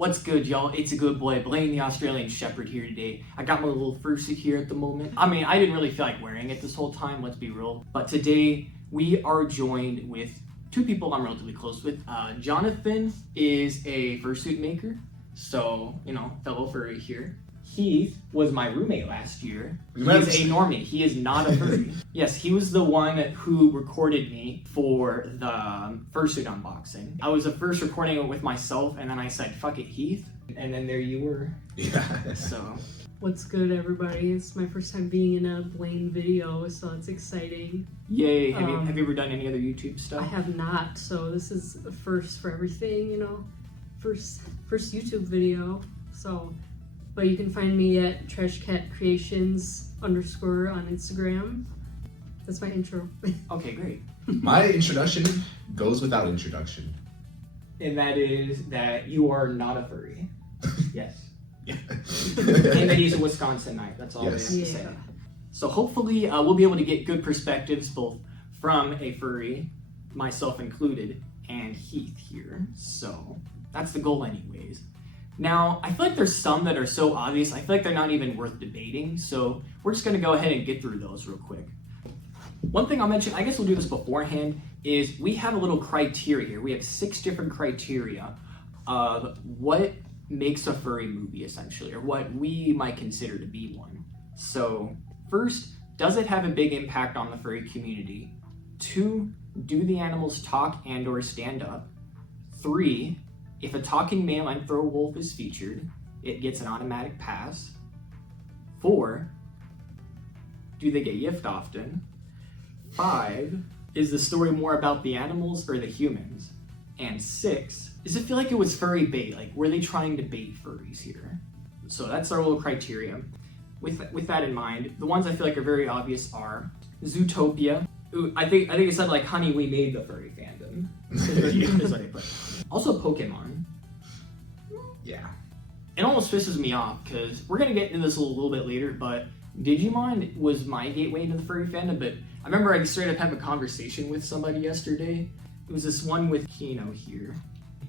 What's good, y'all? It's a good boy, Blaine the Australian Shepherd here today. I got my little fursuit here at the moment. I mean, I didn't really feel like wearing it this whole time, let's be real. But today, we are joined with two people I'm relatively close with. Jonathan is a fursuit maker, so, you know, fellow furry here. Heath was my roommate last year. He is a normie. He is not a furry. Yes, he was the one who recorded me for the fursuit unboxing. I was the first recording it with myself, and then I said, fuck it, Heath. And then there you were. Yeah. So. What's good, everybody? It's my first time being in a Blaine video, so it's exciting. Yay. Have you ever done any other YouTube stuff? I have not, so this is a first for everything, you know? First YouTube video, so... But you can find me at trashcatcreations_ on Instagram. That's my intro. Okay, great. My introduction goes without introduction. And that is that you are not a furry. Yes. Yeah. And that he's a Wisconsinite. That's all Yes. we have to say. So hopefully we'll be able to get good perspectives both from a furry, myself included, and Heath here. So that's the goal anyways. Now, I feel like there's some that are so obvious, I feel like they're not even worth debating, so we're just going to go ahead and get through those real quick. One thing I'll mention, I guess we'll do this beforehand, is we have a little criteria here. We have 6 different criteria of what makes a furry movie, essentially, or what we might consider to be one. So, first, does it have a big impact on the furry community? 2, do the animals talk and or stand up? 3, if a talking male anthro wolf is featured, it gets an automatic pass. 4, do they get yiffed often? 5, is the story more about the animals or the humans? And 6, does it feel like it was furry bait? Like, were they trying to bait furries here? So that's our little criteria. With that in mind, the ones I feel like are very obvious are Zootopia. Ooh, I think it said like, honey, we made the furry fandom. Is what I put. Also Pokemon. Yeah. It almost pisses me off because we're going to get into this a little bit later, but Digimon was my gateway into the furry fandom, but I remember I straight up had a conversation with somebody yesterday. It was this one with Kino here.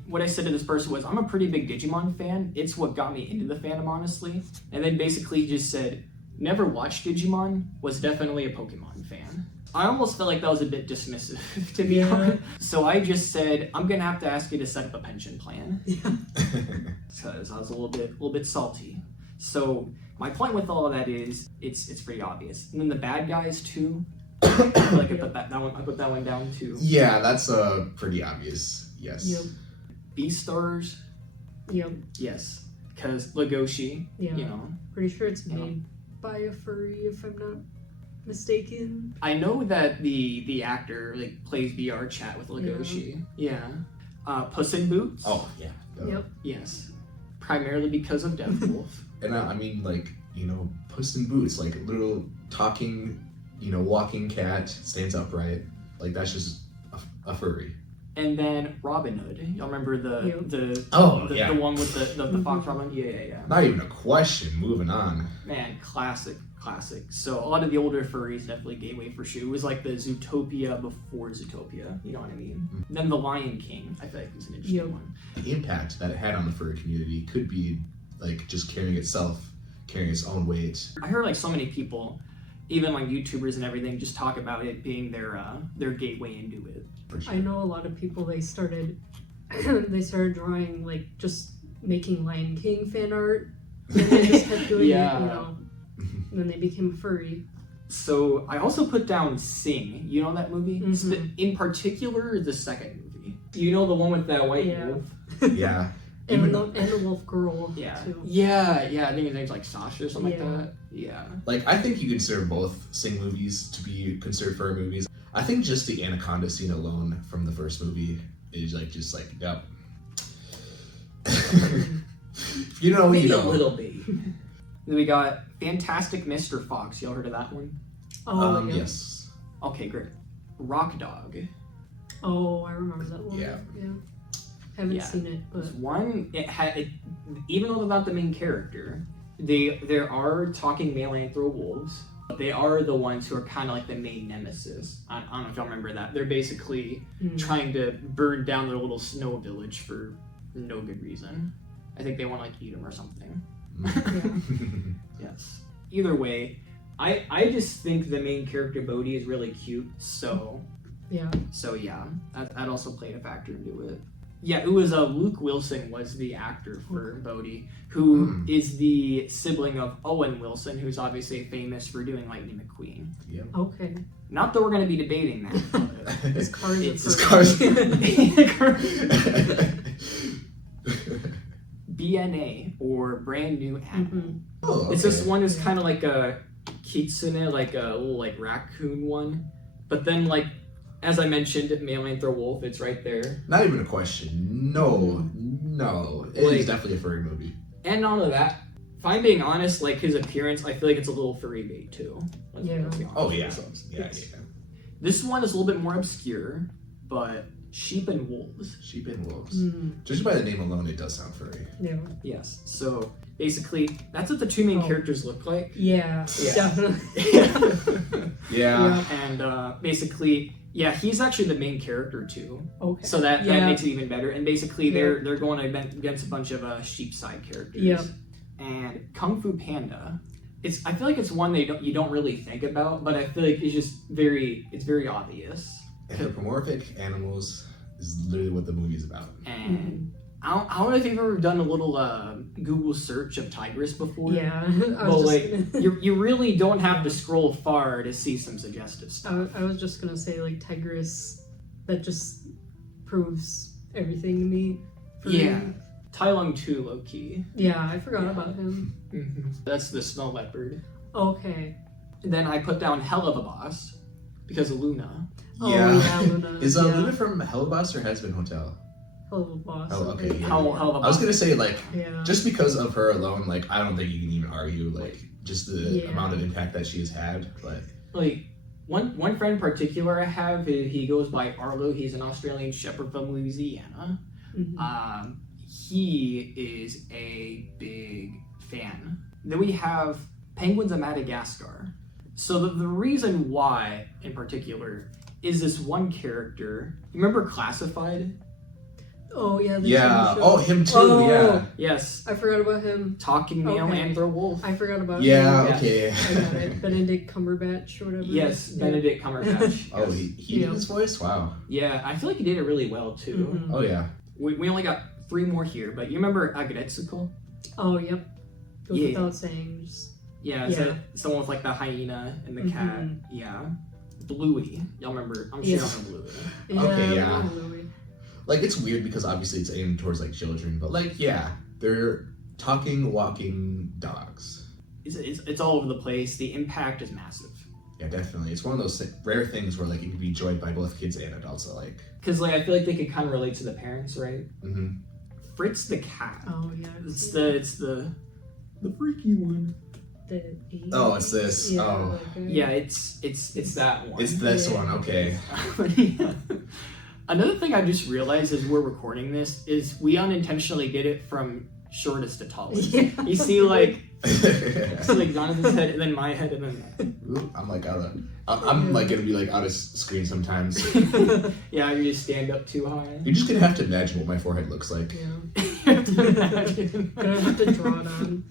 What I said to this person was, I'm a pretty big Digimon fan. It's what got me into the fandom, honestly. And then basically just said, never watched Digimon, was definitely a Pokemon fan. I almost felt like that was a bit dismissive, to be honest. So I just said, I'm gonna have to ask you to set up a pension plan. Because I was a little bit salty. So my point with all of that is, it's pretty obvious. And then the bad guys too. I feel like I put that one down too. Yeah, that's pretty obvious. Yes. Yep. Beastars. Yep. Yes. Because Legoshi. Yeah. You know. Pretty sure it's made by a furry, if I'm not mistaken. I know that the actor like plays VR chat with Legoshi. Yeah. Puss in Boots. Oh yeah. Yep. Yes. Primarily because of Death Wolf. And I mean, like, you know, Puss in Boots, like little talking, you know, walking cat, stands upright. Like that's just a furry. And then Robin Hood. Y'all remember the one with the fox Robin? Yeah. Not even a question. Moving on. Man, classic. So a lot of the older furries definitely gateway for sure. It was like the Zootopia before Zootopia. You know what I mean? Mm-hmm. Then the Lion King, I feel like was an interesting one. The impact that it had on the furry community could be like just carrying its own weight. I heard like so many people, even like YouTubers and everything, just talk about it being their gateway into it. Sure. I know a lot of people, they started drawing, like, just making Lion King fan art, and they just kept doing it, you know, and then they became a furry. So I also put down Sing. You know that movie? Mm-hmm. In particular, the second movie. You know the one with that white wolf? Yeah. And the wolf girl, too. Yeah, I think his name's like Sasha or something like that. Yeah. Like, I think you consider both Sing movies to be considered furry movies. I think just the anaconda scene alone from the first movie is yep. you know. A little bit. Then we got Fantastic Mr. Fox. Y'all heard of that one? Oh, yes. Okay, great. Rock Dog. Oh, I remember that one. Yeah. Haven't seen it, but even though they're not the main character, there are talking male anthro wolves. They are the ones who are kind of like the main nemesis. I don't know if y'all remember that. They're basically trying to burn down their little snow village for no good reason. I think they want to like eat him or something. Yeah. Yes. Either way, I just think the main character Bodhi is really cute. So yeah, that also played a factor into it. Yeah, it was Luke Wilson was the actor for Bodhi, who is the sibling of Owen Wilson, who's obviously famous for doing Lightning McQueen. Yep. Okay. Not that we're going to be debating that. His cars His cars. BNA, or Brand New Animal. Oh, okay. It's this one is kind of like a kitsune, like a little like raccoon one. But then like, as I mentioned, male anthro wolf, it's right there. Not even a question. No. It is definitely a furry movie. And none of that. If I'm being honest, like his appearance, I feel like it's a little furry bait too. Let's be honest Oh yeah. with ourselves. Yeah. This one is a little bit more obscure, but Sheep and Wolves. Sheep and wolves. Judging by the name alone, it does sound furry. Yeah. Yes. So basically, that's what the two main characters look like. Yeah. Definitely. Yeah. And basically, yeah, he's actually the main character too. Okay. So that makes it even better. And basically, they're going against a bunch of sheep side characters. Yeah. And Kung Fu Panda, I feel like it's one you don't really think about, but I feel like it's very obvious. Anthropomorphic animals is literally what the movie's about. And I don't know if you've ever done a little Google search of tigress before. Yeah. But like, you really don't have to scroll far to see some suggestive stuff. I was just gonna say like tigress, that just proves everything to me. Yeah. Tai Lung too, low key. Yeah, I forgot about him. That's the snow leopard. Okay. Then I put down Hell of a Boss because of Luna. Yeah. Luna. Is Luna from Hell Boss or Has Been Hotel? Hell of a Boss. Oh, okay. Yeah. Hell of a Boss. I was gonna say like, Yeah. just because of her alone, like I don't think you can even argue like just the amount of impact that she has had. But like one friend in particular I have, he goes by Arlo. He's an Australian Shepherd from Louisiana. He is a big fan. Then we have Penguins of Madagascar. So the reason why, in particular, is this one character. You remember Classified? Oh yeah. Yeah. show. Oh, him too. Oh. Yeah. Yes. I forgot about him. Talking male anthro wolf. I forgot about Yeah. him. Okay. I got it. Benedict Cumberbatch or whatever. Yes, Benedict Cumberbatch. Oh, he did his voice. Wow. Yeah, I feel like he did it really well too. Oh yeah. We only got 3 more here, but you remember Agretsuko? Oh yep. Goes Yeah. without saying. Yeah, so someone with like the hyena and the cat. Yeah. Bluey. Y'all remember? I'm sure y'all know Bluey. Yeah, Okay, yeah. I know Louis. Like it's weird because obviously it's aimed towards like children, but like they're talking, walking dogs. It's all over the place. The impact is massive. Yeah, definitely. It's one of those rare things where like it can be enjoyed by both kids and adults alike. Because like I feel like they could kind of relate to the parents, right? Mm-hmm. Fritz the cat. Oh yeah. It's the freaky one. Oh, it's this. Yeah, oh, Yeah, it's that one. it's this one. Okay. Yeah. Another thing I just realized as we're recording this is we unintentionally did it from shortest to tallest. Yeah. You see like Jonathan's head and then my head and then Ooh, I'm like I'm like gonna be like out of screen sometimes. yeah, you just stand up too high. You're just gonna have to imagine what my forehead looks like. Yeah. You have to imagine. Gonna have to draw it on.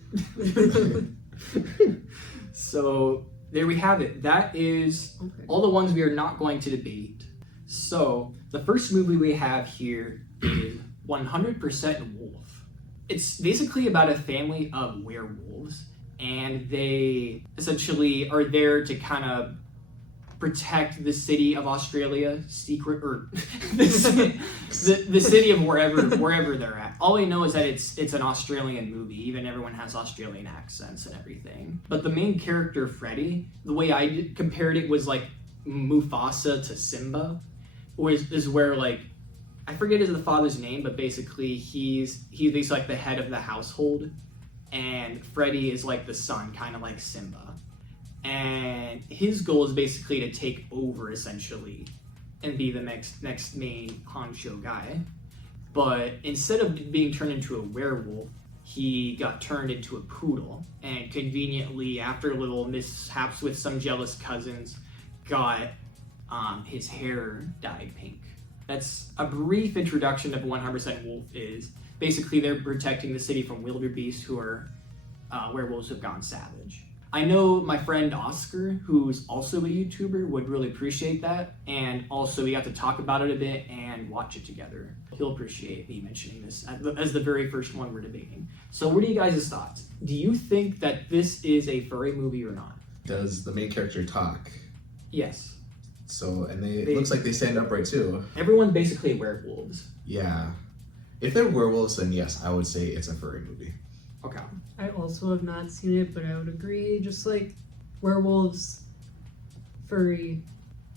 So there we have it. That is all the ones we are not going to debate. So the first movie we have here is 100% Wolf. It's basically about a family of werewolves, and they essentially are there to kind of protect the city of Australia, the city of wherever they're at. All I know is that it's an Australian movie. Even everyone has Australian accents and everything. But the main character, Freddy, the way I compared it was like Mufasa to Simba, is where like I forget the father's name, but basically he's like the head of the household, and Freddy is like the son, kind of like Simba. And his goal is basically to take over essentially and be the next main honcho guy. But instead of being turned into a werewolf, he got turned into a poodle, and conveniently, after little mishaps with some jealous cousins, got his hair dyed pink. That's a brief introduction of 100% Wolf is. Basically, they're protecting the city from wildebeest who are werewolves who've gone savage. I know my friend Oscar, who's also a YouTuber, would really appreciate that, and also we got to talk about it a bit and watch it together. He'll appreciate me mentioning this as the very first one we're debating. So what are you guys' thoughts? Do you think that this is a furry movie or not? Does the main character talk? Yes. So, and it looks like they stand upright too. Everyone's basically werewolves. Yeah. If they're werewolves, then yes, I would say it's a furry movie. Okay. I also have not seen it, but I would agree. Just like werewolves, furry.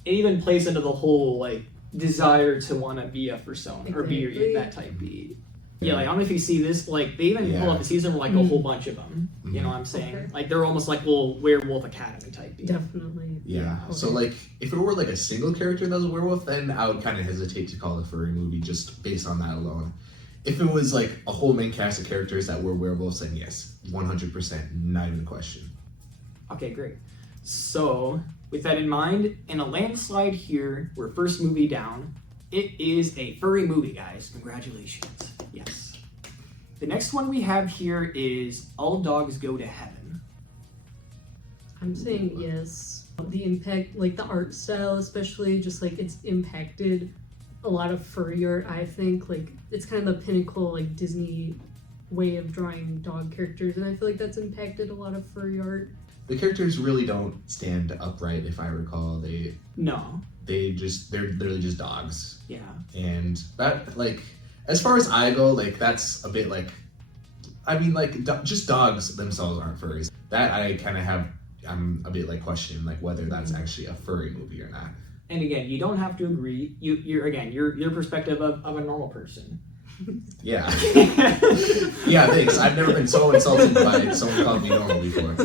It even plays into the whole like desire to want to be a persona or be that type beat. Yeah, like I don't know if you see this. Like they even pull up a season with like a whole bunch of them. You know what I'm saying? Okay. Like they're almost like little werewolf academy type beat. Definitely. Yeah. Okay. So like if it were like a single character that was a werewolf, then I would kind of hesitate to call it a furry movie just based on that alone. If it was like a whole main cast of characters that were werewolves, then yes, 100%, not even a question. Okay, great. So, with that in mind, in a landslide here, we're first movie down. It is a furry movie, guys. Congratulations. Yes. The next one we have here is All Dogs Go to Heaven. I'm saying yes. The impact, like the art style especially, just like it's impacted a lot of furry art, I think. Like it's kind of the pinnacle like Disney way of drawing dog characters, and I feel like that's impacted a lot of furry art. The characters really don't stand upright, if I recall. They're literally just dogs. Yeah. And that, like, as far as I go, like that's a bit like, I mean, like just dogs themselves aren't furries. That I kind of have, I'm a bit like questioning like whether that's actually a furry movie or not. And again, you don't have to agree. Your perspective of a normal person. Yeah. Yeah, thanks. I've never been so insulted by someone calling me normal before.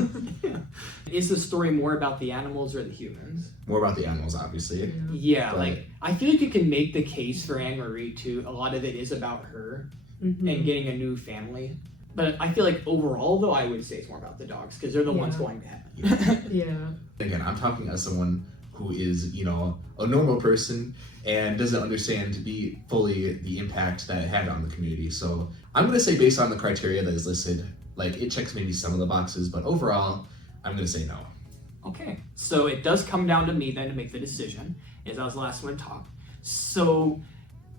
Is the story more about the animals or the humans? More about the animals, obviously. Yeah, like I feel like you can make the case for Anne Marie too. A lot of it is about her and getting a new family. But I feel like overall, though, I would say it's more about the dogs because they're the ones going to heaven. Yeah. Again, I'm talking as someone who is, you know, a normal person and doesn't understand fully the impact that it had on the community. So I'm going to say based on the criteria that is listed, like it checks maybe some of the boxes, but overall, I'm going to say no. Okay, so it does come down to me then to make the decision, as I was the last one to talk. So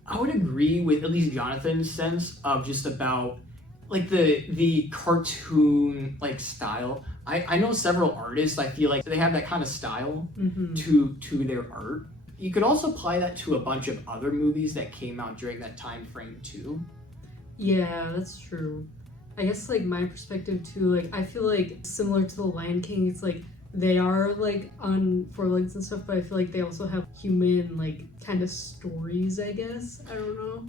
I would agree with at least Jonathan's sense of just about like the cartoon like style. I know several artists, I feel like they have that kind of style to their art. You could also apply that to a bunch of other movies that came out during that time frame too. Yeah, that's true. I guess like my perspective too, like I feel like similar to The Lion King, it's like they are like on four legs and stuff, but I feel like they also have human like kind of stories, I guess. I don't know.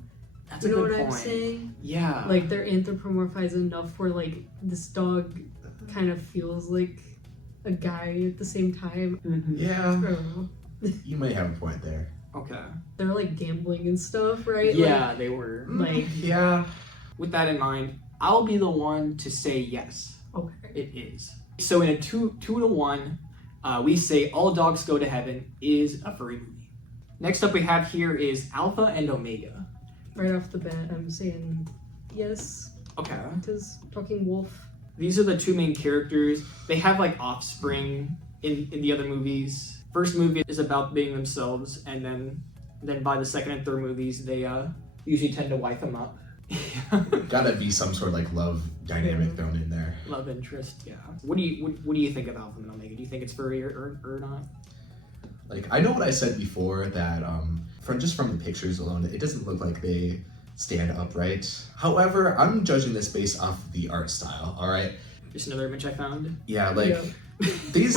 That's a good point. I'm saying? Yeah. Like they're anthropomorphized enough where like this dog kind of feels like a guy at the same time. Yeah. I don't know. You might have a point there. Okay. They're like gambling and stuff, right? Yeah, like, they were. Like yeah. With that in mind, I'll be the one to say yes. Okay. It is. So in a 2-to-1, we say All Dogs Go to Heaven is a furry movie. Next up we have here is Alpha and Omega. Right off the bat, I'm saying yes. Okay. Because talking wolf. These are the two main characters. They have like offspring in the other movies. First movie is about being themselves, and then by the second and third movies, they usually tend to wife them up. Gotta be some sort of like love dynamic thrown in there. Love interest, yeah. What do you think of Alpha and Omega? Do you think it's furry or not? Like I know what I said before that from the pictures alone, it doesn't look like they stand upright. However, I'm judging this based off the art style. All right. Just another image I found. Yeah, like these.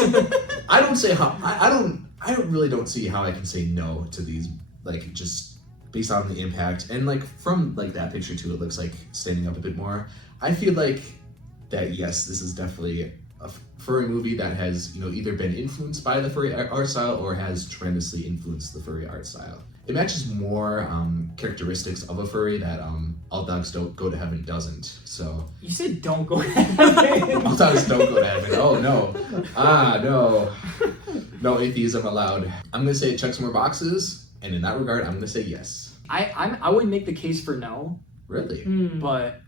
I don't say how. I really don't see how I can say no to these. Like just based on the impact and like from like that picture too, it looks like standing up a bit more. I feel like that yes, this is definitely a furry movie that has either been influenced by the furry art style or has tremendously influenced the furry art style. It matches more characteristics of a furry that All Dogs Don't Go to Heaven doesn't. So you said don't go to heaven. All Dogs Don't Go to Heaven. Oh no. No atheism allowed. I'm gonna say it checks more boxes, and in that regard, I'm gonna say yes. I would make the case for no. Really? But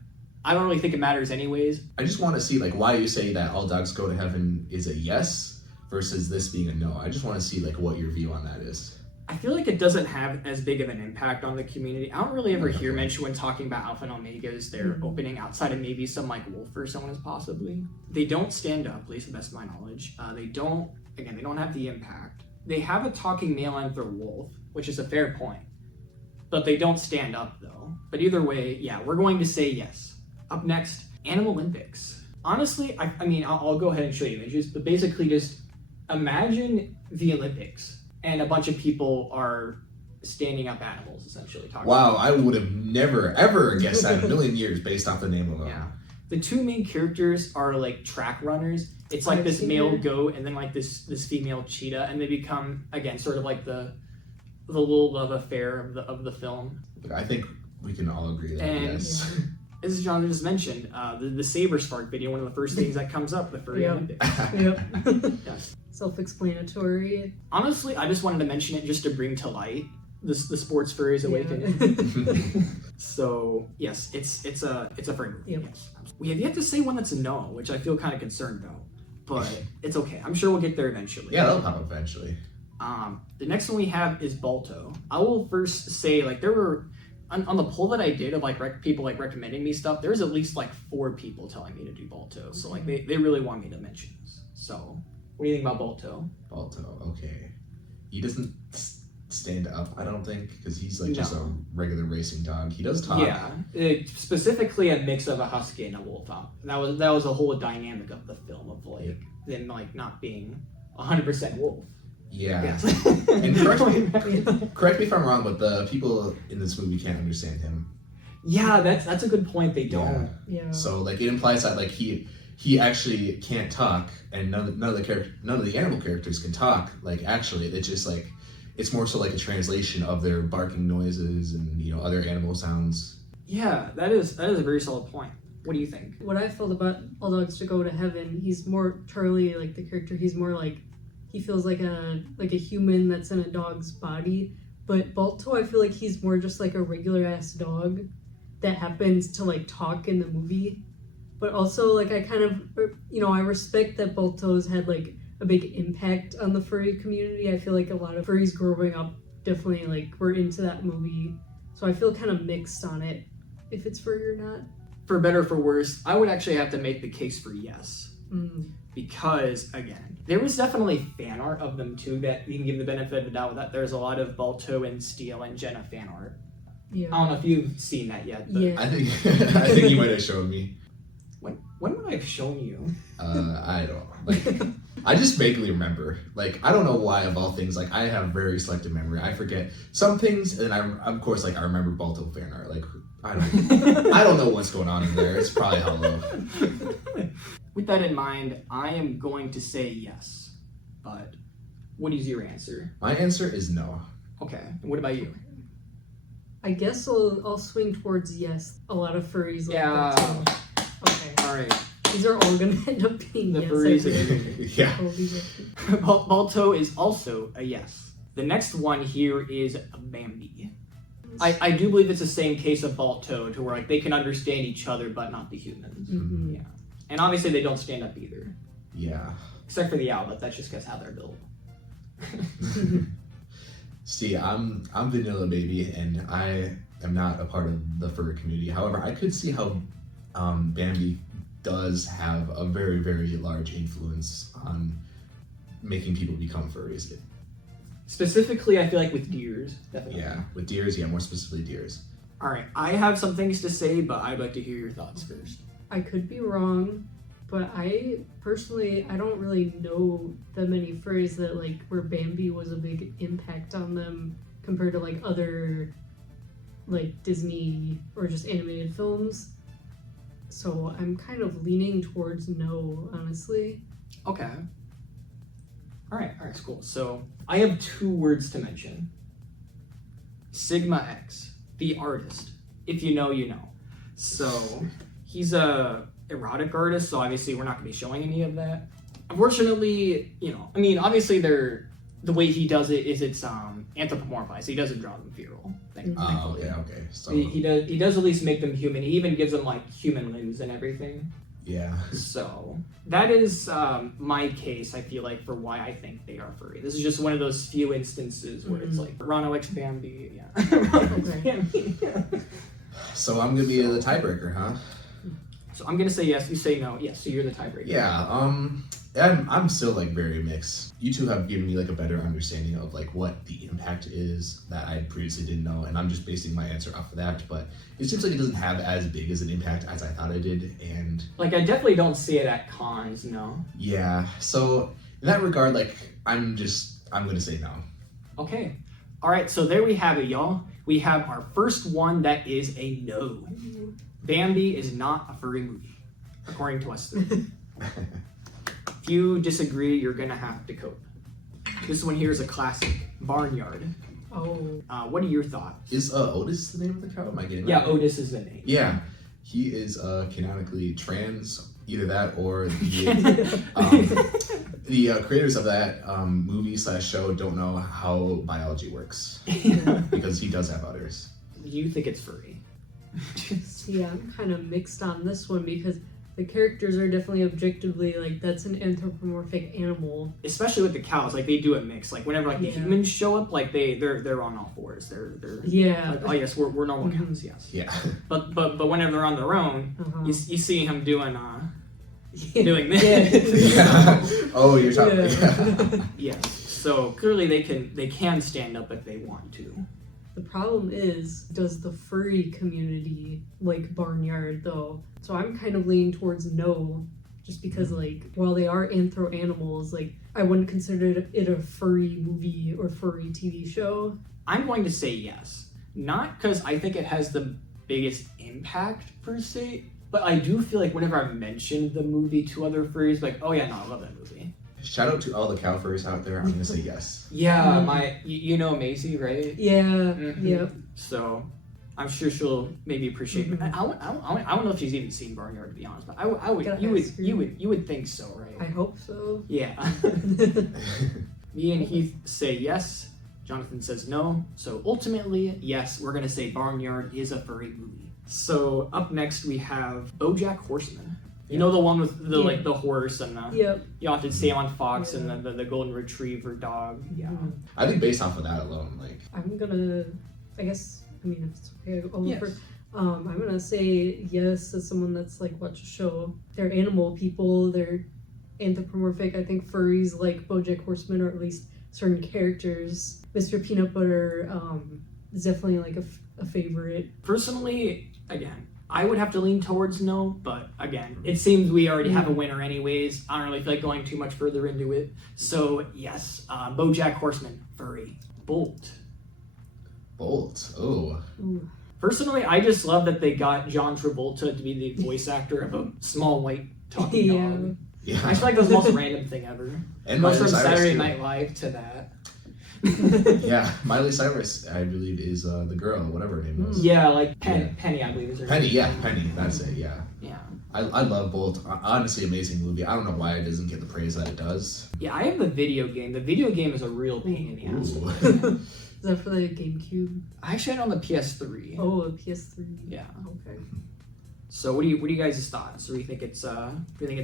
I don't really think it matters anyways. I just want to see like why you say that all dogs go to heaven is a yes versus this being a no. I just want to see like what your view on that is. I feel like it doesn't have as big of an impact on the community. I don't really ever hear mention when talking about Alpha and Omegas, they're opening outside of maybe some like wolf or someone is possibly. They don't stand up, at least to the best of my knowledge. They don't have the impact. They have a talking male anthro wolf, which is a fair point. But they don't stand up though. But either way, yeah, we're going to say yes. Up next, Animal Olympics. Honestly, I mean, I'll go ahead and show you images, but basically just imagine the Olympics and a bunch of people are standing up animals, essentially. Wow, I would have never, ever guessed that in a million years based off the name alone. Yeah. The two main characters are like track runners. It's like this male goat and then like this female cheetah, and they become, again, sort of like the little love affair of the film. I think we can all agree that, yes. As John just mentioned, the Saber Spark video, one of the first things that comes up, the Furry Olympics. Yes. Self-explanatory. Honestly, I just wanted to mention it just to bring to light the sports furries awakening. So yes, it's a furry movie. Yep. Yes. We have yet to say one that's a no, which I feel kind of concerned about, but it's okay. I'm sure we'll get there eventually. Yeah, that'll pop up eventually. The next one we have is Balto. I will first say, like, there were on the poll that I did of like people like recommending me stuff, there's at least like 4 people telling me to do Balto. So like they really want me to mention this. So what do you think about Balto? Balto, okay. He doesn't stand up, I don't think, because he's like just a regular racing dog. He does talk. Yeah, specifically a mix of a husky and a wolf. That was the whole dynamic of the film of like them like not being 100% wolf. Yeah. Yes. And correct me if I'm wrong, but the people in this movie can't understand him. Yeah, that's a good point. They don't. Yeah. So like it implies that like he actually can't talk, and none of the animal characters can talk. Like actually, it's just like it's more so like a translation of their barking noises and other animal sounds. Yeah, that is a very solid point. What do you think? What I felt about All Dogs to Go to Heaven, he's more Charlie, like the character. He's more like he feels like a human that's in a dog's body. But Balto, I feel like he's more just like a regular ass dog that happens to like talk in the movie. But also like I kind of I respect that Balto's had like a big impact on the furry community. I feel like a lot of furries growing up definitely like were into that movie. So I feel kind of mixed on it, if it's furry or not. For better or for worse, I would actually have to make the case for yes. Because, again, there was definitely fan art of them too that you can give the benefit of the doubt that there's a lot of Balto and Steel and Jenna fan art. Yeah. I don't know if you've seen that yet. But Yeah. I think you might have shown me. When would I have shown you? I don't like. I just vaguely remember. Like, I don't know why, of all things, like, I have very selective memory. I forget some things, and I remember Balto fan art. Like, I don't know what's going on in there. It's probably hollow. With that in mind, I am going to say yes. But what is your answer? My answer is no. Okay. And what about you? I guess I'll swing towards yes. A lot of furries like Yeah. that too. Okay. All right. These are all gonna end up being The yes. furries. Yeah. Balto is also a yes. The next one here is Bambi. I do believe it's the same case of Balto, to where like they can understand each other but not the humans. Mm-hmm. Yeah. And obviously they don't stand up either. Yeah. Except for the owl, but that's just because how they're built. See, I'm vanilla baby, and I am not a part of the furry community. However, I could see how Bambi does have a very, very large influence on making people become furries. Specifically, I feel like with deers, definitely. Yeah, with deers, more specifically deers. All right, I have some things to say, but I'd like to hear your thoughts first. I could be wrong, but I personally, I don't really know that many furries that like where Bambi was a big impact on them compared to like other like Disney or just animated films. So I'm kind of leaning towards no, honestly. Okay. All right, cool. So I have 2 words to mention. Sigma X, the artist. If you know, you know. So he's a erotic artist, so obviously we're not going to be showing any of that. Unfortunately, obviously they're the way he does it is it's anthropomorphized. He doesn't draw them feral. Oh, yeah, okay. So he does at least make them human. He even gives them like human limbs and everything. yeah. So that is my case, I feel like, for why I think they are furry. This is just one of those few instances where it's like Rano X Bambi, yeah. Bambi. So I'm gonna be the tiebreaker, huh? So I'm gonna say yes, you say no. Yes, so you're the tiebreaker. Yeah, I'm still like very mixed. You two have given me like a better understanding of like what the impact is that I previously didn't know, and I'm just basing my answer off of that. But it seems like it doesn't have as big as an impact as I thought it did, and like I definitely don't see it at cons, no. Yeah, so in that regard, like I'm gonna say no. Okay. All right, so there we have it, y'all. We have our first one that is a no. Bambi is not a furry movie, according to us three. If you disagree, you're gonna have to cope. This one here is a classic, Barnyard. Oh. What are your thoughts? Is Otis the name of the cow? Am I getting that Yeah, right? Otis is the name. Yeah, he is canonically trans. Either that or the creators of that movie/show don't know how biology works because he does have udders. You think it's furry? Yeah, I'm kind of mixed on this one because the characters are definitely objectively like that's an anthropomorphic animal. Especially with the cows, like they do it mixed. Like whenever like the humans show up, like they're on all fours. They're like, oh yes, we're normal cows, yes. Yeah. But whenever they're on their own, you see him doing doing this. Yeah. Oh, you're talking. Yeah. Yes. So clearly they can stand up if they want to. The problem is, does the furry community like Barnyard though? So I'm kind of leaning towards no, just because like while they are anthro animals, like I wouldn't consider it a furry movie or furry TV show. I'm going to say yes, not because I think it has the biggest impact per se, but I do feel like whenever I mention the movie to other furries, like, oh yeah, no, I love that movie. Shout out to all the cow furries out there. I'm gonna say yes. Yeah, you know Maisie, right? Yeah. Mm-hmm. Yep. So I'm sure she'll maybe appreciate. I don't know if she's even seen Barnyard, to be honest, but I would. You would think so, right? I hope so. Yeah. Me and Heath say yes. Jonathan says no. So ultimately, yes, we're gonna say Barnyard is a furry movie. So up next we have BoJack Horseman. You know the one with the like the horse and the you often see him on Fox and the golden retriever dog. Yeah. I think based off of that alone, like I'm gonna, I guess, I mean if it's okay, I'll go first. I'm gonna say yes as someone that's like watched a show. They're animal people. They're anthropomorphic. I think furries like BoJack Horseman, or at least certain characters. Mr. Peanut Butter is definitely like a favorite. Personally, again, I would have to lean towards no, but again, it seems we already have a winner anyways. I don't really feel like going too much further into it. So yes, BoJack Horseman, furry. Bolt. Oh. Ooh. Personally, I just love that they got John Travolta to be the voice actor of a small white talking dog. Yeah. I feel like that's the most random thing ever. And goes from Miley Cyrus Saturday too. Night Live to that. Yeah, Miley Cyrus, I believe, is the girl, whatever her name was. Yeah, like Penny, I believe is her Penny, name. yeah, Penny, that's it, yeah. Yeah. I love Bolt. Honestly, amazing movie. I don't know why it doesn't get the praise that it does. Yeah, I have the video game. The video game is a real pain in the ass. Ooh. Is that for the GameCube? I actually had it on the PS3. Oh, a PS3. Yeah. Okay. So what do you guys' thoughts? Do you think it's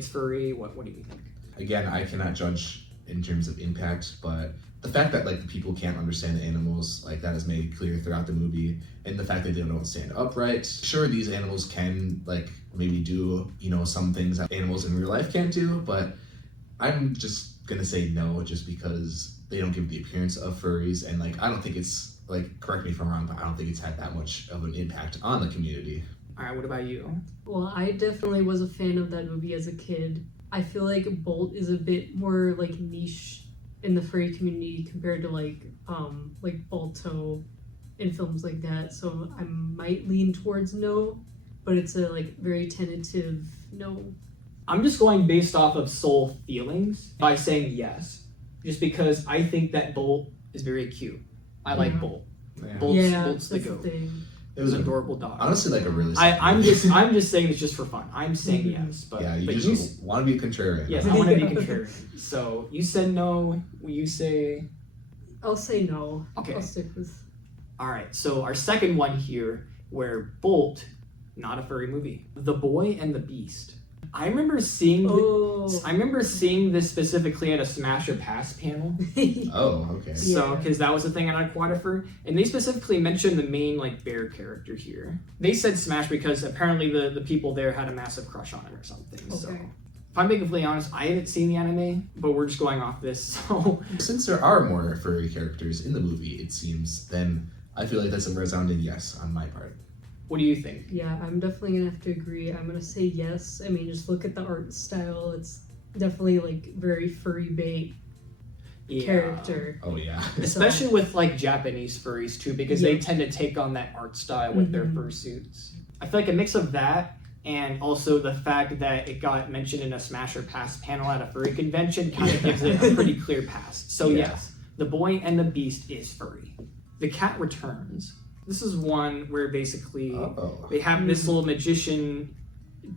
furry? What do you think? Again, I cannot judge in terms of impact, but the fact that like people can't understand the animals, like that is made clear throughout the movie, and the fact that they don't stand upright. Sure, these animals can like maybe do, you know, some things that animals in real life can't do, but I'm just gonna say no, just because they don't give the appearance of furries, and like I don't think it's like, correct me if I'm wrong, but I don't think it's had that much of an impact on the community. All right, what about you? Well, I definitely was a fan of that movie as a kid. I feel like Bolt is a bit more like niche in the furry community compared to like Balto and films like that. So I might lean towards no, but it's a like very tentative no. I'm just going based off of soul feelings by saying yes, just because I think that Bolt is very cute. I like Bolt. Yeah. Bolt's the that's goat. thing. It was an adorable dog. Honestly, like a really. I'm just saying it's just for fun. I'm saying yes, but yeah, you but just want to be contrarian. Yes, I want to be contrarian. So you said no. You say I'll say no. Okay. I'll stick with. All right. So our second one here, where Bolt, not a furry movie, The Boy and the Beast. I remember seeing. I remember seeing this specifically at a Smash or Pass panel. Oh, okay. So, because that was the thing at Aquatifer, and they specifically mentioned the main like bear character here. They said Smash because apparently the people there had a massive crush on him or something. Okay. So, if I'm being completely honest, I haven't seen the anime, but we're just going off this. So, since there are more furry characters in the movie, it seems, then I feel like that's a resounding yes on my part. What do you think? Yeah, I'm definitely gonna have to agree. I'm gonna say yes. I mean, just look at the art style. It's definitely like very furry bait character. Oh yeah. Especially with like Japanese furries too, because they tend to take on that art style with their fursuits. I feel like a mix of that and also the fact that it got mentioned in a Smash or Pass panel at a furry convention kind of gives it a pretty clear pass. So yes, The Boy and the Beast is furry. The Cat Returns. This is one where basically they have this little magician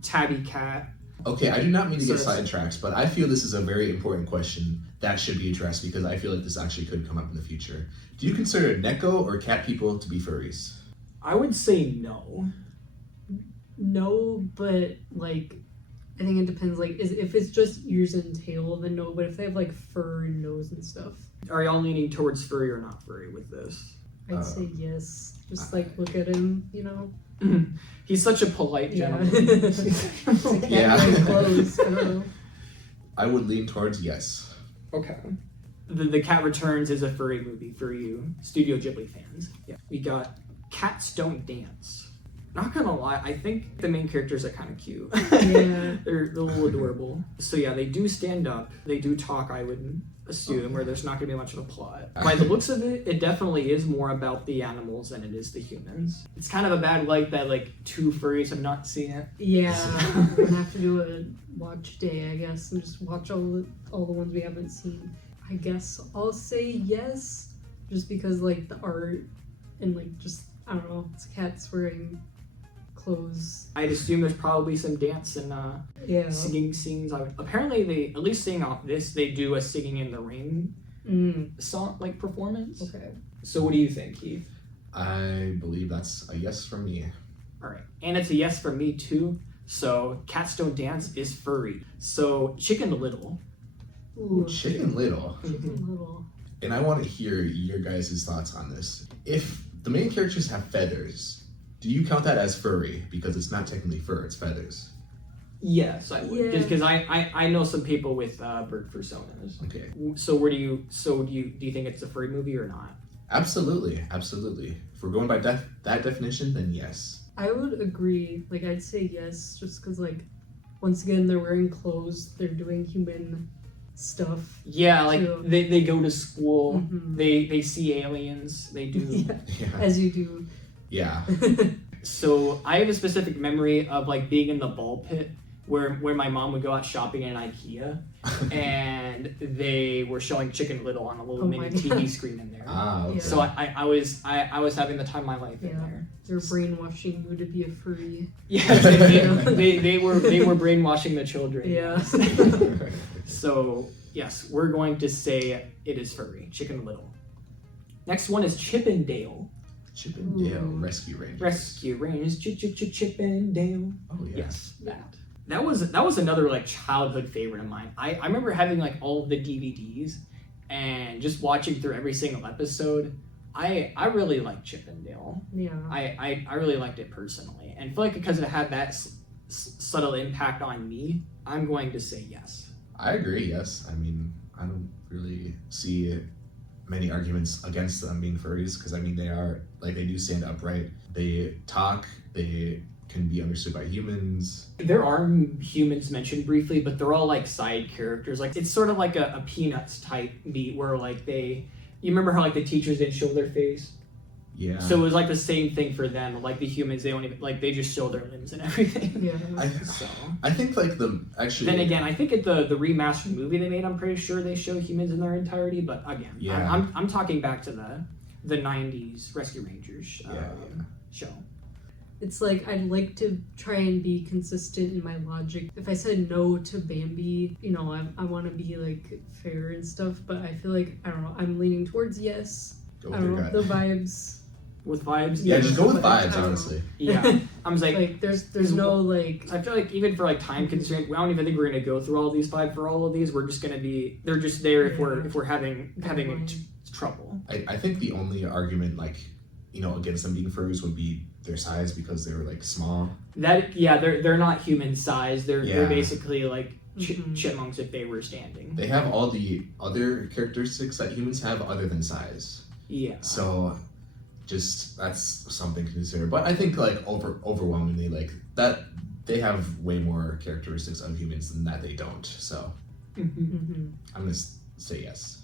tabby cat. Okay, I do not mean to get sidetracked, but I feel this is a very important question that should be addressed because I feel like this actually could come up in the future. Do you consider Neko or cat people to be furries? I would say no. No, but like, I think it depends. Like, if it's just ears and tail, then no. But if they have like fur and nose and stuff, are y'all leaning towards furry or not furry with this? I'd say yes. Just like look at him, you know. He's such a polite gentleman. It's like clothes. I don't know. I would lean towards yes. Okay. The Cat Returns is a furry movie for you Studio Ghibli fans. Yeah. We got Cats Don't Dance. Not gonna lie, I think the main characters are kind of cute. Yeah. They're a little adorable. So yeah, they do stand up. They do talk, I would assume, where there's not gonna be much of a plot. By the looks of it, it definitely is more about the animals than it is the humans. It's kind of a bad light that like two furries have not seen it. Yeah, we're gonna have to do a watch day, I guess, and just watch all the ones we haven't seen. I guess I'll say yes, just because like the art and like just I don't know, it's cats wearing clothes. I'd assume there's probably some dance and singing scenes. Apparently, they at least seeing off this, they do a Singing in the Rain song like performance. Okay. So what do you think, Keith? I believe that's a yes from me. All right, and it's a yes from me too. So Cats Don't Dance is furry. So Chicken Little. Ooh, Chicken Little. Chicken Little. And I want to hear your guys' thoughts on this. If the main characters have feathers, do you count that as furry? Because it's not technically fur, it's feathers. Yes, I would. Just because I know some people with bird personas. Okay. So do you think it's a furry movie or not? Absolutely. If we're going by that definition, then yes. I would agree. Like I'd say yes, just because like once again they're wearing clothes, they're doing human stuff. Yeah, like they go to school, they see aliens, they do. As you do. Yeah. So I have a specific memory of like being in the ball pit where my mom would go out shopping in IKEA and they were showing Chicken Little on a little mini TV screen in there. Okay. So I was having the time of my life in there. They're brainwashing you to be a furry. Yeah, they were brainwashing the children. Yeah. So yes, we're going to say it is furry. Chicken Little. Next one is Chip and Dale. Chip and Dale Rescue Rangers. Rescue Rangers. Chip and Dale. Oh yeah. Yes, that was another like childhood favorite of mine. I remember having like all of the DVDs and just watching through every single episode. I really liked Chip and Dale. Yeah. I really liked it personally, and I feel like because it had that subtle impact on me, I'm going to say yes. I agree. Yes. I mean, I don't really see many arguments against them being furries because I mean they do stand upright. They talk. They can be understood by humans. There are humans mentioned briefly, but they're all like side characters. Like it's sort of like a Peanuts type beat where like you remember how like the teachers didn't show their face? Yeah. So it was like the same thing for them. Like the humans, they don't even like they just show their limbs and everything. Yeah. I think like Then again, I think at the remastered movie they made, I'm pretty sure they show humans in their entirety. But again, I'm talking back to the '90s Rescue Rangers show. it's like I'd like to try and be consistent in my logic. If I said no to Bambi, you know, I want to be like fair and stuff, but I feel like, I don't know, I'm leaning towards yes. Go I don't know, the vibes. With vibes? Yeah, just go with vibes, honestly. Yeah. I was like there's no like... I feel like even for like time constraint, we don't even think we're going to go through all these five for all of these. We're just going to be, they're just there if we're having trouble. I think the only argument, like, you know, against them being furries would be their size, because they're like small. They're not human size. They're basically like chipmunks if they were standing. They have all the other characteristics that humans have other than size. Yeah. So just that's something to consider. But I think like overwhelmingly like that they have way more characteristics of humans than that they don't. So I'm gonna say yes.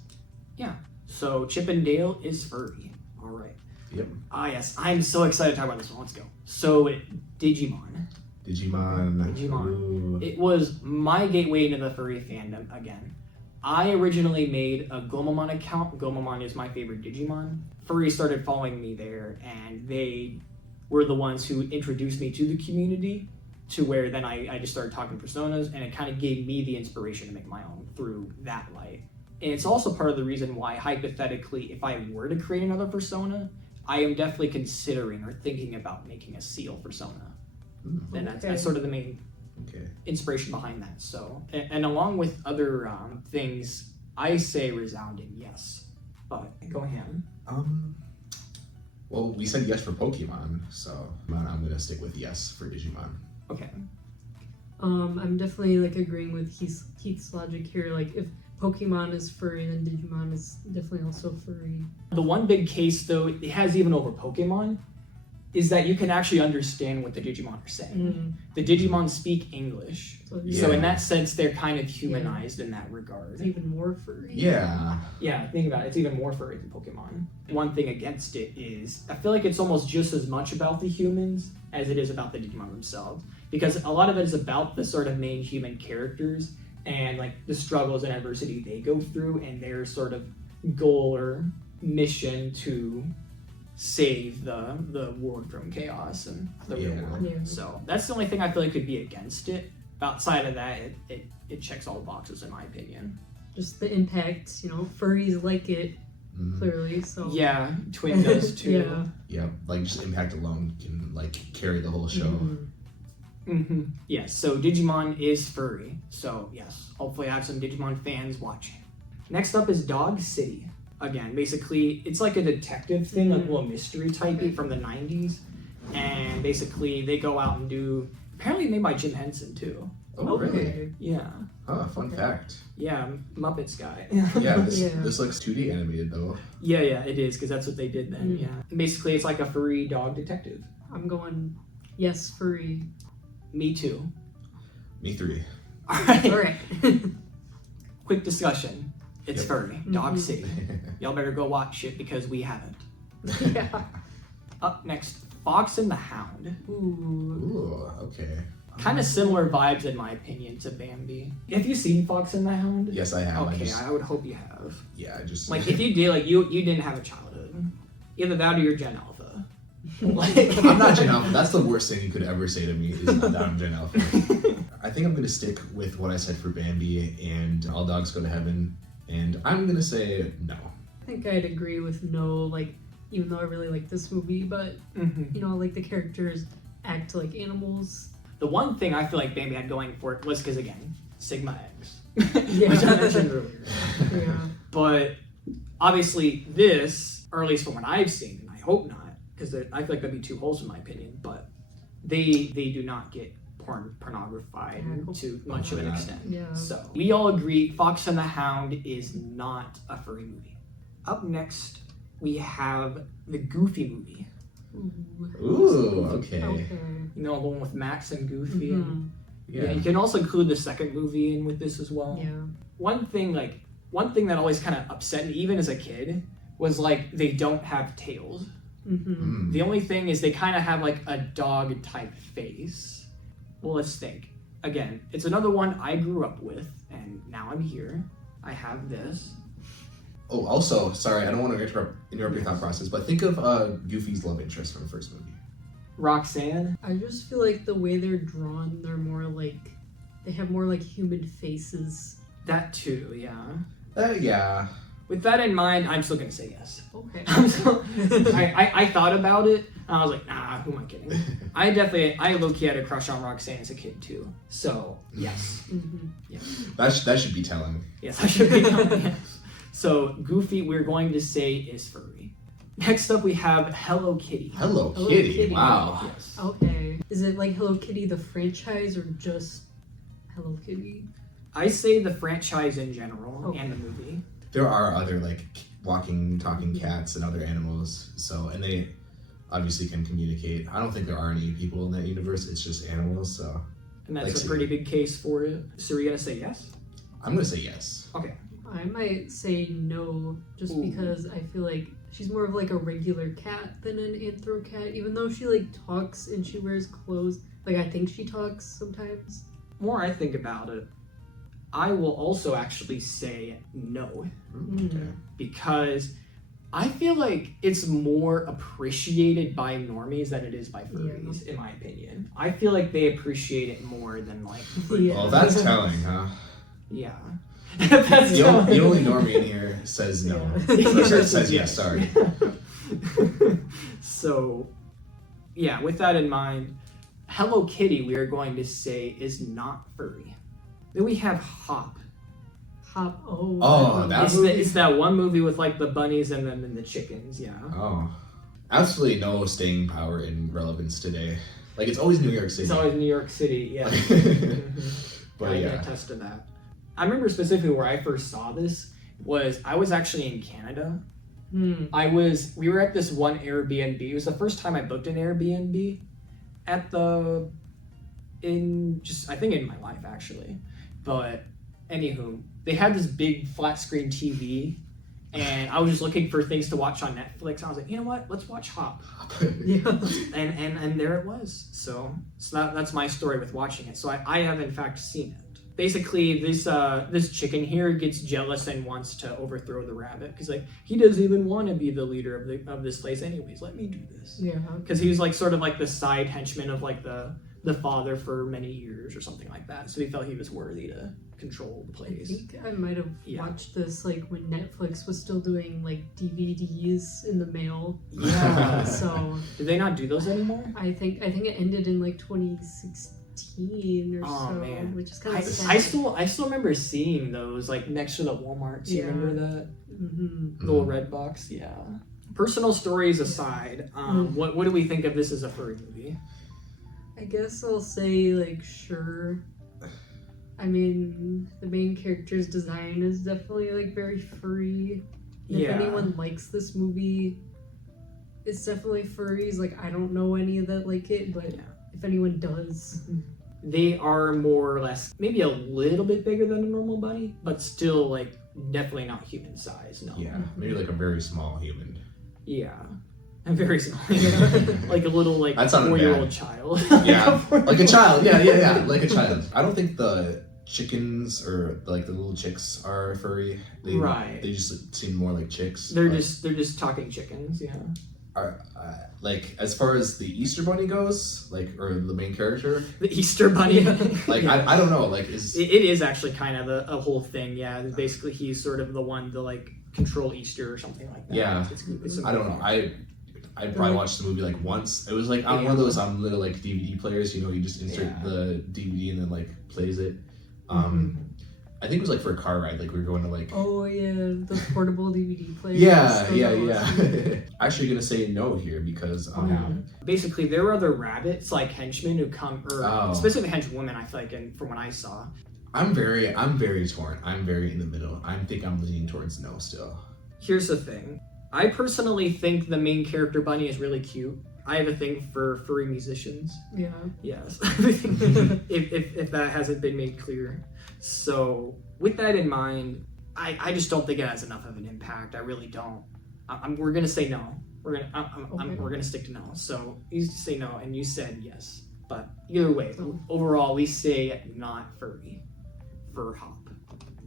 Yeah. So Chip and Dale is furry. All right. Yep. Ah, yes. I'm so excited to talk about this one. Let's go. So, Digimon. Ooh. It was my gateway into the furry fandom again. I originally made a Gomamon account. Gomamon is my favorite Digimon. Furry started following me there, and they were the ones who introduced me to the community, to where then I just started talking personas, and it kind of gave me the inspiration to make my own through that light. And it's also part of the reason why, hypothetically, if I were to create another persona, I am definitely considering or thinking about making a seal persona. And that's sort of the main inspiration behind that. So, and along with other things, I say resounding yes. But go ahead. Well, we said yes for Pokemon, so I'm gonna stick with yes for Digimon. Okay. I'm definitely like agreeing with Keith's logic here. Like if Pokemon is furry, then Digimon is definitely also furry. The one big case, though, it has even over Pokemon, is that you can actually understand what the Digimon are saying. The Digimon speak English, so in that sense, they're kind of humanized in that regard. It's even more furry. Yeah. Yeah, think about it. It's even more furry than Pokemon. One thing against it is, I feel like it's almost just as much about the humans as it is about the Digimon themselves, because a lot of it is about the sort of main human characters and like the struggles and adversity they go through and their sort of goal or mission to save the world from chaos and the real world. Yeah. So that's the only thing I feel like could be against it. Outside of that, it checks all the boxes in my opinion. Just the impact, you know, furries like it clearly. So yeah, Twin does too. Yeah, like just impact alone can like carry the whole show. Yes, so Digimon is furry. So yes, hopefully I have some Digimon fans watching. Next up is Dog City. Again, basically, it's like a detective thing, like a little mystery type from the 90s. And basically, they go out and do, apparently made by Jim Henson too. Oh, really? Yeah. Huh, fun fact. Yeah, Muppets guy. Yeah, this looks 2D animated though. Yeah, it is, because that's what they did then, yeah. And basically, it's like a furry dog detective. I'm going yes, furry. Me too. Me 3. All right. All right. Quick discussion. It's furry. Dog City. Y'all better go watch it because we haven't. Yeah. Up next, Fox and the Hound. Ooh, okay. Kind of similar vibes in my opinion to Bambi. Have you seen Fox and the Hound? Yes, I have. Okay, I would hope you have. Yeah, I just like if you did, like you didn't have a childhood. Either that or you're Gen Alpha. I'm not Gen Alpha. That's the worst thing you could ever say to me is not that I'm Gen Alpha. I think I'm gonna stick with what I said for Bambi and All Dogs Go to Heaven, and I'm gonna say no. I think I'd agree with no, like, even though I really like this movie, but you know, like the characters act like animals. The one thing I feel like Bambi had going for it was because again, Sigma X. Yeah. Which I mentioned earlier. Yeah. But obviously this, or at least from what I've seen, and I hope not, because I feel like that'd be too wholesome in my opinion, but they do not get pornographied to much of an extent. Yeah. So we all agree Fox and the Hound is not a furry movie. Up next, we have the Goofy movie. Ooh, okay. You know, the one with Max and Goofy. Yeah. You can also include the second movie in with this as well. Yeah. One thing that always kind of upset me, even as a kid, was like they don't have tails. The only thing is they kind of have like a dog type face. Well, let's think. Again, it's another one I grew up with, and now I'm here. I have this. Oh, also, sorry, I don't want to interrupt your thought process, but think of Goofy's love interest from the first movie. Roxanne? I just feel like the way they're drawn, they have more like human faces. That too, yeah. Yeah. With that in mind, I'm still gonna say yes. Okay. I thought about it, and I was like, nah, who am I kidding? I low-key had a crush on Roxanne as a kid too. So, yes. Mm-hmm. Yes. That should be telling. Yes, I should be telling yes. So, Goofy, we're going to say is furry. Next up, we have Hello Kitty. Hello Kitty. Wow. Yes. Okay. Is it like Hello Kitty the franchise or just Hello Kitty? I say the franchise in general Okay. and the movie. There are other like walking, talking cats and other animals. So, and they obviously can communicate. I don't think there are any people in that universe. It's just animals. So, And that's like, a pretty big case for it. So, we're going to say yes? I'm gonna say yes. Okay. I might say no, just Ooh. because I feel like she's more of like a regular cat than an anthro cat, even though she like talks and she wears clothes. Like I think she talks sometimes. More I think about it, I will also actually say no. Okay. Because I feel like it's more appreciated by normies than it is by furries, in my opinion. I feel like they appreciate it more than like furries. Yeah. Well, that's telling, huh? Yeah. That's The only normie in here says no. Yeah. Or says yes, sorry. So, yeah, with that in mind, Hello Kitty, we are going to say, is not furry. Then we have Hop. Hop. Oh, that movie? It's that one movie with like the bunnies and then the chickens, yeah. Oh. Absolutely no staying power and relevance today. Like, it's always New York City. It's always New York City, yeah. Mhm. But I yeah. can attest to that. I remember specifically where I first saw this was I was actually in Canada. Hmm. We were at this one Airbnb. It was the first time I booked an Airbnb I think in my life actually. But anywho, they had this big flat screen TV and I was just looking for things to watch on Netflix. I was like, you know what? Let's watch Hop. Yeah. And there it was. So that's my story with watching it. So I have in fact seen it. Basically, this chicken here gets jealous and wants to overthrow the rabbit because like he doesn't even want to be the leader of this place anyways. Let me do this. Yeah. Because he was like sort of like the side henchman of like the father for many years or something like that. So he felt he was worthy to control the I place. think I might have watched this like when Netflix was still doing like DVDs in the mail. Yeah. So Did they not do those anymore? I think it ended in like 2016 or Oh, so, man. which is kind of sad. I still remember seeing those like next to the Walmarts. You Yeah. remember that? Mm-hmm. The little red box, yeah. Personal stories aside, what do we think of this as a furry movie? I guess I'll say like sure. I mean, the main character's design is definitely like very furry. And Yeah. If anyone likes this movie, it's definitely furries. Like I don't know any that like it, but Yeah. if anyone does, They are more or less maybe a little bit bigger than a normal bunny, but still like definitely not human size. No. Yeah, maybe like a very small human. Yeah. I'm very small. Like a little like That sounded 4-year-old bad. child. Yeah, like a child. Yeah, like a child. I don't think the chickens or like the little chicks are furry. Right. They just seem more like chicks. They're but just talking chickens. Yeah. are, like as far as the Easter Bunny goes, like or the main character. The Easter Bunny. Like I don't know. Like is it is actually kind of a whole thing. Yeah. Basically, he's sort of the one to like control Easter or something like that. Yeah. It's I don't know. I probably watched the movie like once. It was like on one of those little like DVD players. You know, you just insert the DVD and then like plays it. I think it was like for a car ride. Like we were going to like. oh yeah, those portable DVD players. Yeah. Those are awesome. Actually, gonna say no here because Basically, there were other rabbits like henchmen who come, or Oh. specifically henchwomen. I feel like, and from what I saw, I'm very torn. I'm very in the middle. I think I'm leaning towards no still. here's the thing. I personally think the main character bunny is really cute. I have a thing for furry musicians. Yeah. Yes, if that hasn't been made clear. So with that in mind, I just don't think it has enough of an impact. I really don't. We're gonna say no. We're gonna stick to no. So you say no, and you said yes. But either way, overall, we say not furry for Hop.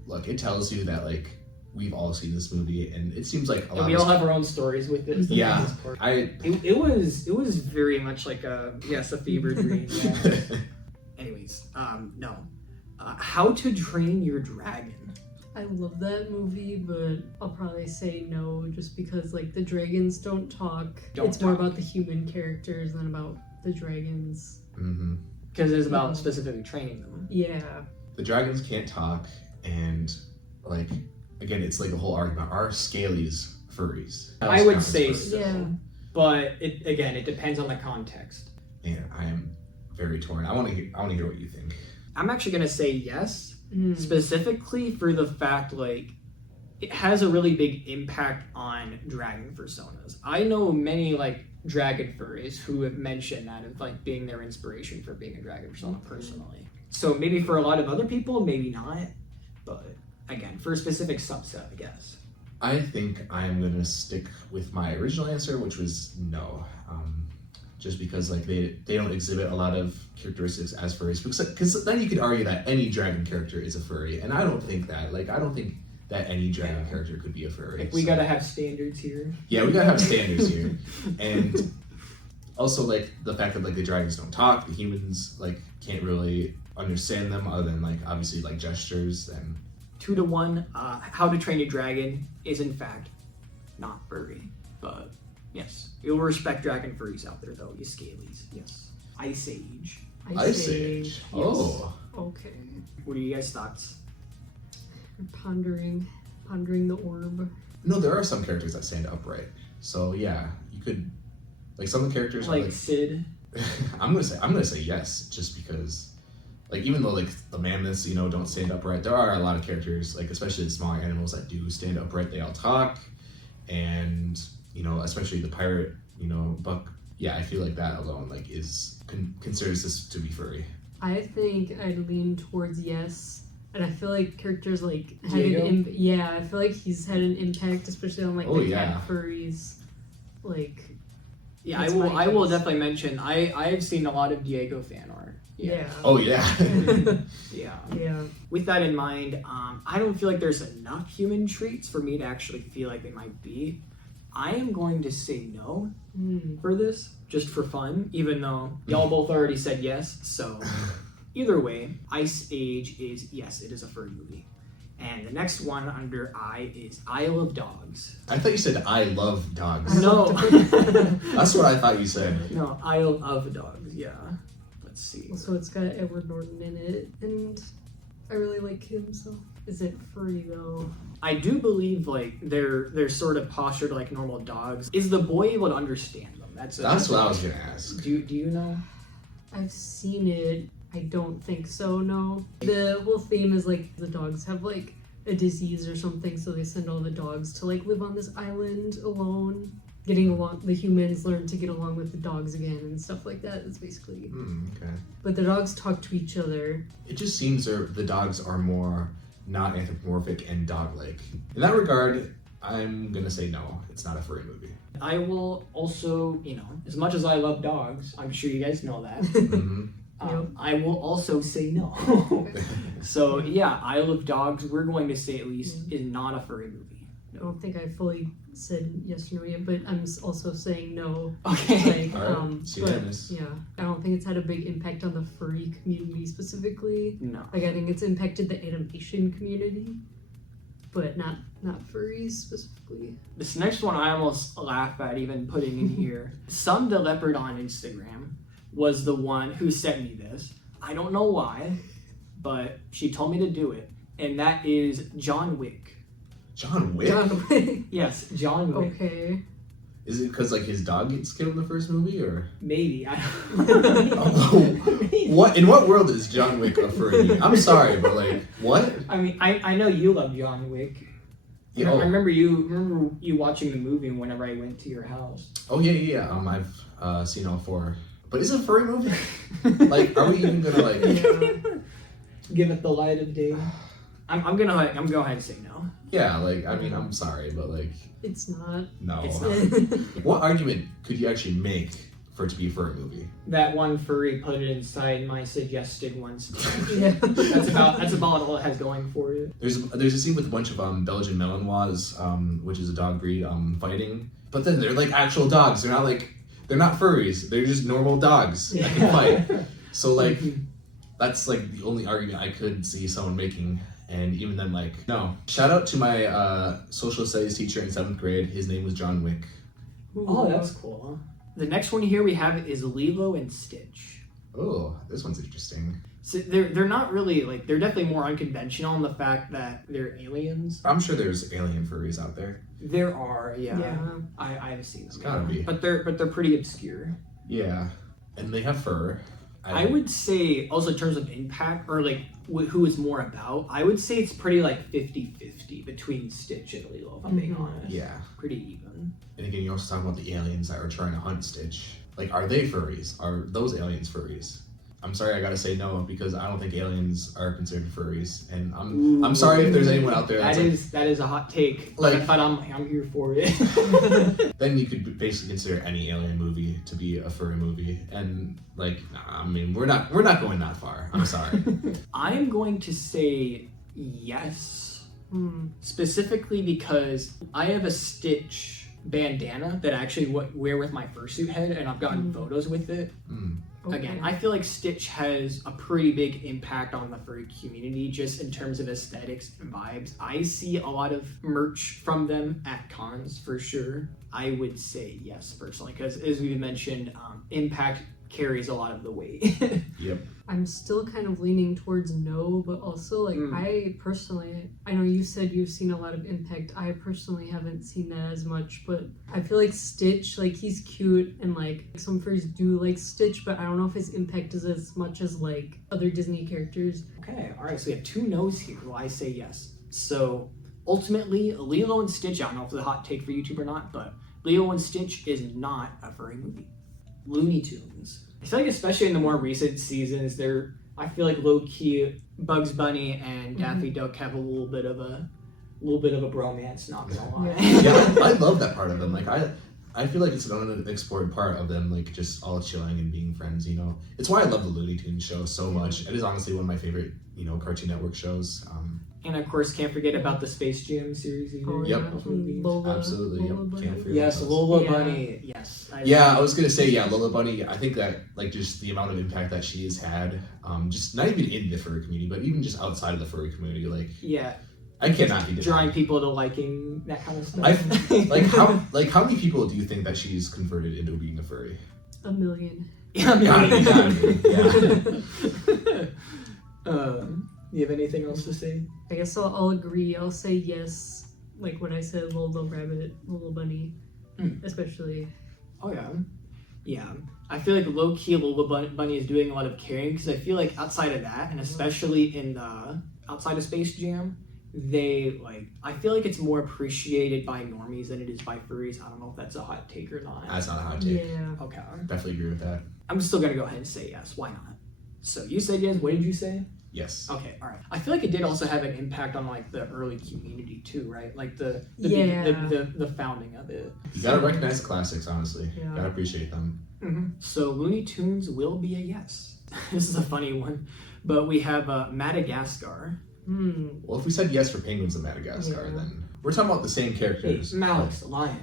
Look, it tells you that like we've all seen this movie, and it seems like a lot and we all have our own stories with it. Yeah, it was very much like a fever dream. Yeah. Anyways, no. How to Train Your Dragon. I love that movie, but I'll probably say no, just because like the dragons don't talk. It's more about the human characters than about the dragons. Mm-hmm. Because it is about specifically training them. Yeah. The dragons can't talk, and like again, it's like a whole argument. Are scalies furries? I would say so. Yeah. But it depends on the context. And I am very torn. I want to hear what you think. I'm actually gonna say yes. Specifically for the fact like it has a really big impact on dragon personas. I know many like dragon furries who have mentioned that as like being their inspiration for being a dragon persona personally. So maybe for a lot of other people, maybe not. But again, for a specific subset, I guess. I think I'm gonna stick with my original answer, which was no. Just because like they don't exhibit a lot of characteristics as furries, because then you could argue that any dragon character is a furry, and I don't think that. Like I don't think that any dragon character could be a furry. Like we gotta have standards here. Yeah, we gotta have standards here, and also like the fact that like the dragons don't talk, the humans like can't really understand them other than like obviously like gestures. And 2-1, How to Train Your Dragon is in fact not furry, but. Yes. You'll respect dragon furries out there, though. You scalies. Yes. Ice Age. Ice Age. Yes. Oh. Okay. What are you guys' thoughts? Pondering the orb. No, there are some characters that stand upright. So yeah, you could like some of the characters like are like Sid. I'm gonna say yes, just because like even though like the mammoths, don't stand upright, there are a lot of characters, like especially the smaller animals that do stand upright. They all talk, and especially the pirate, Buck. Yeah, I feel like that alone, like, considers this to be furry. I think I'd lean towards yes, and I feel like characters like had Diego? I feel like he's had an impact, especially on like the cat furries. Like, yeah, I will definitely mention. I've seen a lot of Diego fan art. Yeah. Oh yeah. Yeah. Yeah. With that in mind, I don't feel like there's enough human traits for me to actually feel like they might be. I am going to say no for this, just for fun, even though y'all both already said yes. So either way, Ice Age is, yes, it is a furry movie. And the next one under I is Isle of Dogs. I thought you said I love dogs. No. That's what I thought you said. No, Isle of Dogs, yeah. Let's see. So it's got Edward Norton in it, and I really like him, so. Is it furry though? I do believe like they're sort of postured like normal dogs. Is the boy able to understand them? That's what I was gonna ask. Do you know? I've seen it. I don't think so. No. The whole theme is like the dogs have like a disease or something, so they send all the dogs to like live on this island alone. Getting along, the humans learn to get along with the dogs again and stuff like that. It's basically. Okay. But the dogs talk to each other. It just seems the dogs are more not anthropomorphic and dog-like. In that regard, I'm gonna say no. It's not a furry movie. I will also, as much as I love dogs, I'm sure you guys know that. Mm-hmm. I will also say no. So yeah, Isle of Dogs, we're going to say at least is not a furry movie. I don't think I fully said yes or no yet, but I'm also saying no. Okay. Like, but, yeah, I don't think it's had a big impact on the furry community specifically. No. Like, I think it's impacted the animation community, but not furries specifically. This next one I almost laugh at even putting in here. Some the Leopard on Instagram was the one who sent me this. I don't know why, but she told me to do it, and that is John Wick. John Wick? John Wick. Yes, John Wick. Okay. Is it because like his dog gets killed in the first movie, or? Maybe. I don't know. What in what world is John Wick a furry? I'm sorry, but like what? I mean, I know you love John Wick. Yeah, I remember you watching the movie whenever I went to your house. Oh yeah. I've seen all 4. But is it a furry movie? Like, are we even gonna like give it the light of day? I'm going ahead and say no. Yeah, like I mean, I'm sorry, but like it's not. no. It's not. What argument could you actually make for it to be a furry movie. That one furry put it inside my suggested ones. Yeah. That's about all it has going for it. There's a scene with a bunch of Belgian Malinois, which is a dog breed, fighting. But then they're like actual dogs. They're not furries. They're just normal dogs that can fight. So like, that's like the only argument I could see someone making. And even then, like, no. Shout out to my social studies teacher in 7th grade. His name was John Wick. Oh, that's cool. The next one here we have is Lilo and Stitch. Oh, this one's interesting. So they're not really, like, they're definitely more unconventional in the fact that they're aliens. I'm sure there's alien furries out there. There are, yeah. I've seen them. It's gotta be. But they're pretty obscure. Yeah. And they have fur. I would say, also in terms of impact, or like who it's more about, I would say it's pretty like 50-50 between Stitch and Lilo, if I'm being honest. Yeah. Pretty even. And again, you're also talking about the aliens that are trying to hunt Stitch. Like, are they furries? Are those aliens furries? I'm sorry, I gotta say no, because I don't think aliens are considered furries. And I'm sorry if there's anyone out there that is a hot take. Like, but I'm here for it. Then you could basically consider any alien movie to be a furry movie. And like, nah, I mean, we're not going that far. I'm sorry. I'm going to say yes. Specifically because I have a Stitch bandana that I actually wear with my fursuit head, and I've gotten photos with it. Okay. Again, I feel like Stitch has a pretty big impact on the furry community just in terms of aesthetics and vibes. I see a lot of merch from them at cons for sure. I would say yes personally, because as we mentioned, impact carries a lot of the weight. Yep. I'm still kind of leaning towards no, but also like I personally, I know you said you've seen a lot of impact. I personally haven't seen that as much, but I feel like Stitch, like he's cute and like some furries do like Stitch, but I don't know if his impact is as much as like other Disney characters. Okay, all right, so we have 2 no's here. Well, I say yes. So ultimately, Lilo and Stitch, I don't know if it's a hot take for YouTube or not, but Lilo and Stitch is not a furry movie. Looney Tunes. I feel like especially in the more recent seasons, I feel like low-key Bugs Bunny and Daffy Duck have a little bit of a bromance, not gonna lie. Yeah, I love that part of them. Like I feel like it's an unexplored part of them, like just all chilling and being friends, you know. It's why I love the Looney Tunes show so much. It is honestly one of my favorite, you know, Cartoon Network shows. And of course, can't forget about the Space Jam series either. Oh, Yep. Lola, Absolutely. Lola Yep. Bunny. Can't forget Yes, about Lola Yeah. Bunny. Yes. I was gonna say Lola Bunny. I think that like just the amount of impact that she has had, just not even in the furry community, but even just outside of the furry community, like I cannot be drawing denied. people to liking that kind of stuff. How many people do you think that she's converted into being a furry? 1 million. Yeah, Gotta be. Yeah. You have anything else to say? I guess I'll agree. I'll say yes. Like when I said Lola Rabbit, Lola Bunny, especially. Oh yeah, yeah. I feel like low key Lola Bunny is doing a lot of caring because I feel like outside of that, and especially in the outside of Space Jam, I feel like it's more appreciated by normies than it is by furries. I don't know if that's a hot take or not. That's not a hot take. Yeah. Okay. Definitely agree with that. I'm still gonna go ahead and say yes. Why not? So you said yes. What did you say? Yes. Okay, all right. I feel like it did also have an impact on like the early community too, right? Like the founding of it. You gotta recognize the classics, honestly. Yeah. Gotta appreciate them. So Looney Tunes will be a yes. This is a funny one, but we have Madagascar. Well, if we said yes for Penguins of Madagascar, then we're talking about the same characters. Hey, Malix, the lion.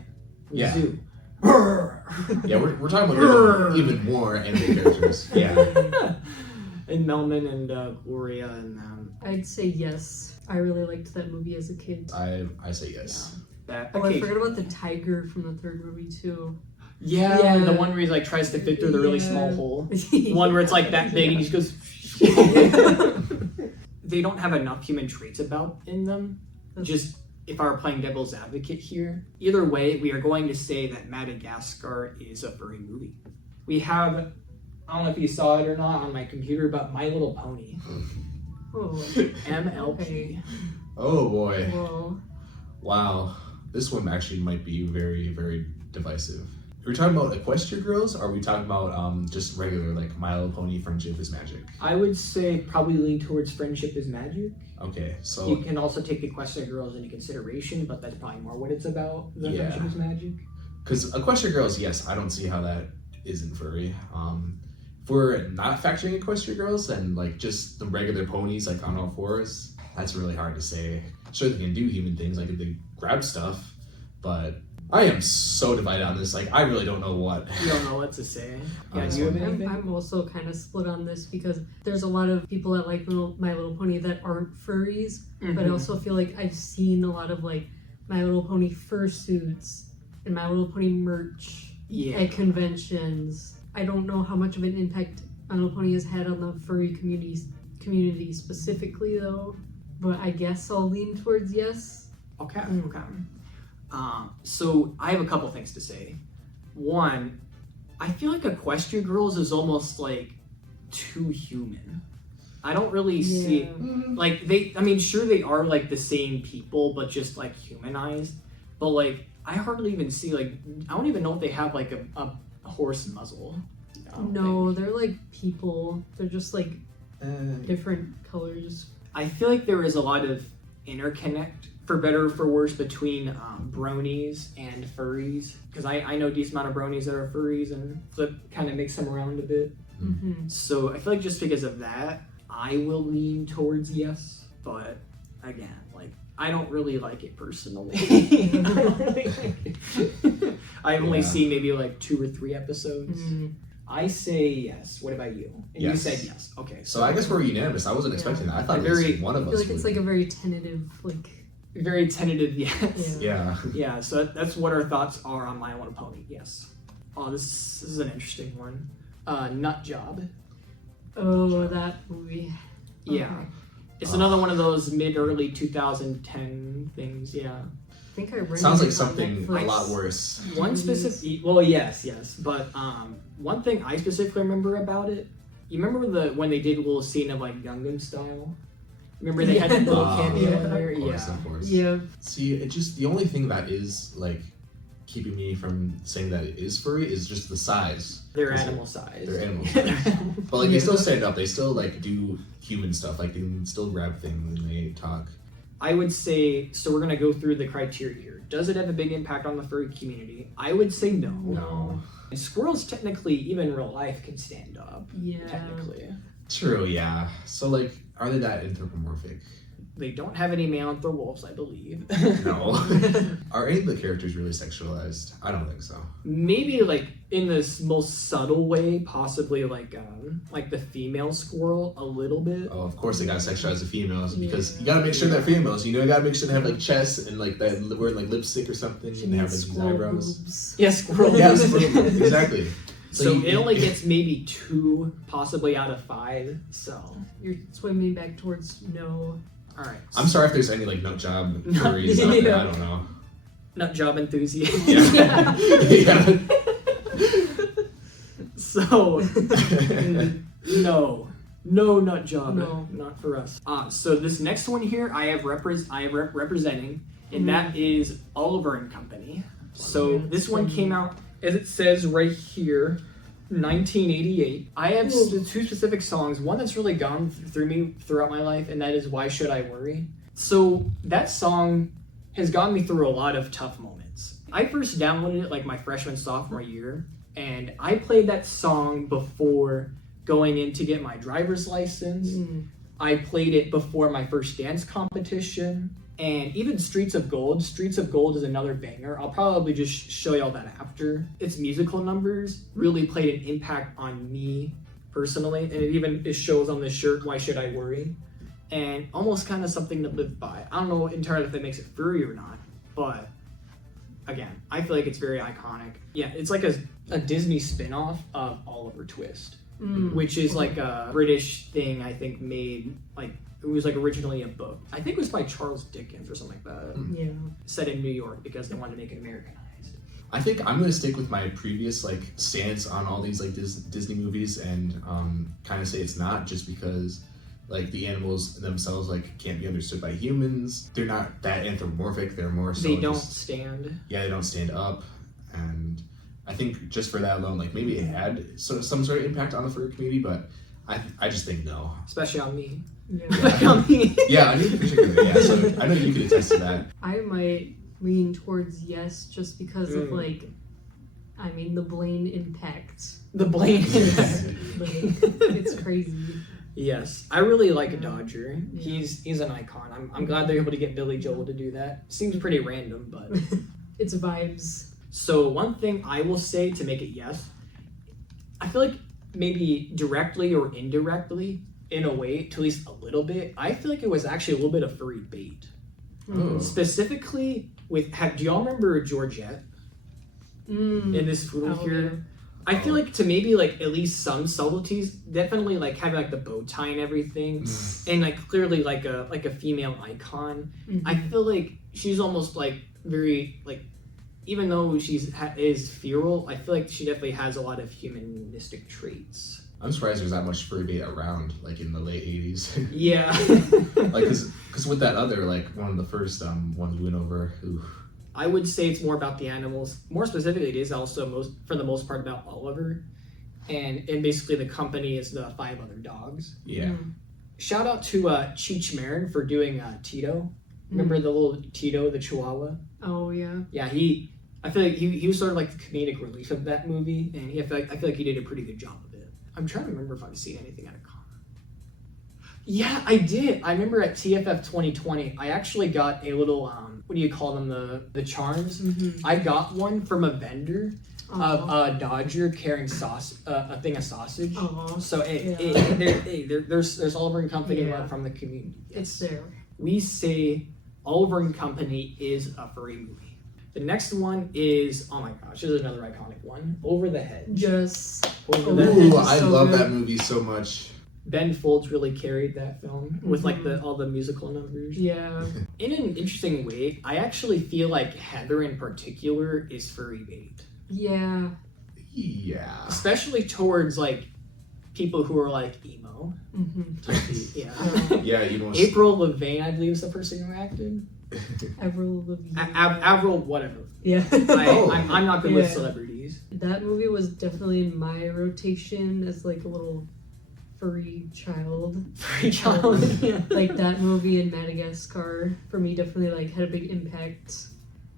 From the Yeah. zoo. Yeah, we're talking about even more anime characters. Yeah. And Melman and Gloria and I'd say yes. I really liked that movie as a kid. I say yes. that. Oh, I forgot about the tiger from the 3rd movie too. Yeah, the one where he like tries to fit through the really small hole. One where it's like that big and he just goes. They don't have enough human traits about in them. Just if I were playing devil's advocate here, either way, we are going to say that Madagascar is a furry movie. We have, I don't know if you saw it or not on my computer, but My Little Pony. Oh. MLP. Okay. Oh boy. Whoa. Wow. This one actually might be very, very divisive. Are we talking about Equestria Girls, or are we talking about just regular, like My Little Pony, Friendship is Magic? I would say probably lean towards Friendship is Magic. Okay, so... You can also take the Equestria Girls into consideration, but that's probably more what it's about than Friendship is Magic. Because Equestria Girls, yes, I don't see how that isn't furry. If we're not factoring equestrian girls and like just the regular ponies like on all fours, that's really hard to say. Sure, they can do human things, like if they grab stuff, but I am so divided on this. Like, I really don't know what. You don't know what to say. Yeah, I'm also kind of split on this because there's a lot of people that like My Little Pony that aren't furries, but I also feel like I've seen a lot of like My Little Pony fursuits and My Little Pony merch at conventions. I don't know how much of an impact My Little Pony has had on the furry community specifically, though. But I guess I'll lean towards yes. Okay. So I have a couple things to say. One, I feel like Equestria Girls is almost like too human. I don't really see like sure they are like the same people, but just like humanized. But like I hardly even see like I don't even know if they have like a horse muzzle. No, they're like people. They're just like different colors. I feel like there is a lot of interconnect, for better or for worse, between bronies and furries. Because I know a decent amount of bronies that are furries, and Flip kind of makes them around a bit. So I feel like just because of that, I will lean towards yes. But again, like I don't really like it personally. I've only seen maybe like 2 or 3 episodes. I say yes. What about you? And you said yes. Okay. So I guess we're unanimous. I wasn't expecting that. I thought one of us. I feel like it's like a very tentative, very tentative yes. Yeah. So that's what our thoughts are on My Little Pony. Yes. Oh, this is an interesting one. Nut Job. Oh, that movie. Yeah. Okay. It's another one of those mid-early 2010 things. Yeah. I think I read sounds like something a lot worse. One specific, well, yes, but one thing I specifically remember about it. You remember when they did a little scene of like Gangnam Style? Remember they had that little cameo in there? Of course. Yeah. See, it just the only thing that is like keeping me from saying that it is furry is just the size. They're animal size. They're animal size. But like they still stand up. They still like do human stuff. Like they can still grab things and they talk. I would say, so we're going to go through the criteria here. Does it have a big impact on the furry community? I would say no. No. And squirrels technically, even in real life, can stand up. Yeah. Technically. True, yeah. So like, are they that anthropomorphic? They don't have any male anthro wolves, I believe. No. Are any of the characters really sexualized? I don't think so. Maybe like in this most subtle way, possibly like the female squirrel a little bit. Oh, of course they gotta sexualize the females because you gotta make sure they're females. You know, you gotta make sure they have like chests and like that wearing like lipstick or something and they have like these eyebrows. Boobs. Yeah, squirrel. Yeah, exactly. So it only gets maybe 2, possibly out of 5. So you're swimming back towards no. All right. I'm sorry if there's any like nut job furries out there. I don't know. Nut job enthusiast. Yeah. Yeah. So no nut job. No. Not for us. So this next one here, I have representing, and that is Oliver and Company. So this one came out, as it says right here, 1988. I have 2 specific songs. One that's really gone through me throughout my life, and that is Why Should I Worry? So that song has gotten me through a lot of tough moments. I first downloaded it like my freshman, sophomore year, and I played that song before going in to get my driver's license. I played it before my first dance competition. And even Streets of Gold is another banger. I'll probably just show y'all that after. Its musical numbers really played an impact on me personally, and it shows on the shirt, Why Should I Worry? And almost kind of something to live by. I don't know entirely if that makes it furry or not, but again, I feel like it's very iconic. Yeah, it's like a Disney spin-off of Oliver Twist, which is like a British thing, I think, made like, it was like originally a book. I think it was by Charles Dickens or something like that. Yeah. Set in New York because they wanted to make it Americanized. I think I'm gonna stick with my previous like stance on all these like Disney movies and kind of say it's not, just because like the animals themselves like can't be understood by humans. They're not that anthropomorphic. They're more so they don't stand. Yeah, they don't stand up, and I think just for that alone, like maybe it had some sort of impact on the furry community, but I just think no. Especially on me. Yeah. Yeah, on you particularly. Yeah, so I know you could attest to that. I might lean towards yes, just because of like, I mean, the Blaine impact. The Blaine It's, it's crazy. Yes, I really like a Dodger. Yeah. He's an icon. I'm glad they're able to get Billy Joel to do that. Seems pretty random, but It's vibes. so one thing I will say to make it yes, I feel like maybe directly or indirectly, in a way, to at least a little bit, I feel like it was actually a little bit of furry bait. Oh. Specifically with, do y'all remember Georgette in this photo here? Yeah. I feel like to maybe like at least some subtleties, definitely like having like the bow tie and everything, and like clearly like a female icon. Mm-hmm. I feel like she's almost like very like, even though is feral, I feel like she definitely has a lot of humanistic traits. I'm surprised there's that much furry bait around, like in the late 80s. Yeah. Like, cause with that other, like one of the first ones we went over, I would say it's more about the animals. More specifically, it is also for the most part about Oliver, and basically the company is the 5 other dogs. Yeah. Shout out to Cheech Marin for doing Tito. Remember the little Tito, the Chihuahua? Oh yeah. Yeah, I feel like he was sort of like the comedic relief of that movie, and I feel like he did a pretty good job of it. I'm trying to remember if I've seen anything at a con. Yeah, I did. I remember at TFF 2020, I actually got a little what do you call them, the charms? I got one from a vendor of a Dodger carrying a thing of sausage. So there's Oliver and Company love from the community. It's there. We say Oliver and Company is a furry movie. The next one is, oh my gosh, this is another iconic one. Over the Hedge. Yes. Over the Ooh, Hedge. I so love good. that movie so much. Ben Folds really carried that film with like all the musical numbers. Yeah. In an interesting way, I actually feel like Heather in particular is furry bait. Yeah. Yeah. Especially towards like people who are like emo. Yeah. Yeah, you know. April Lavigne, I believe, is the person who acted. Avril Lavigne. Avril, whatever. Yeah. I'm not good with Yeah. celebrities. That movie was definitely in my rotation as like a little furry child. Furry child. Yeah. Like that movie in Madagascar for me definitely like had a big impact.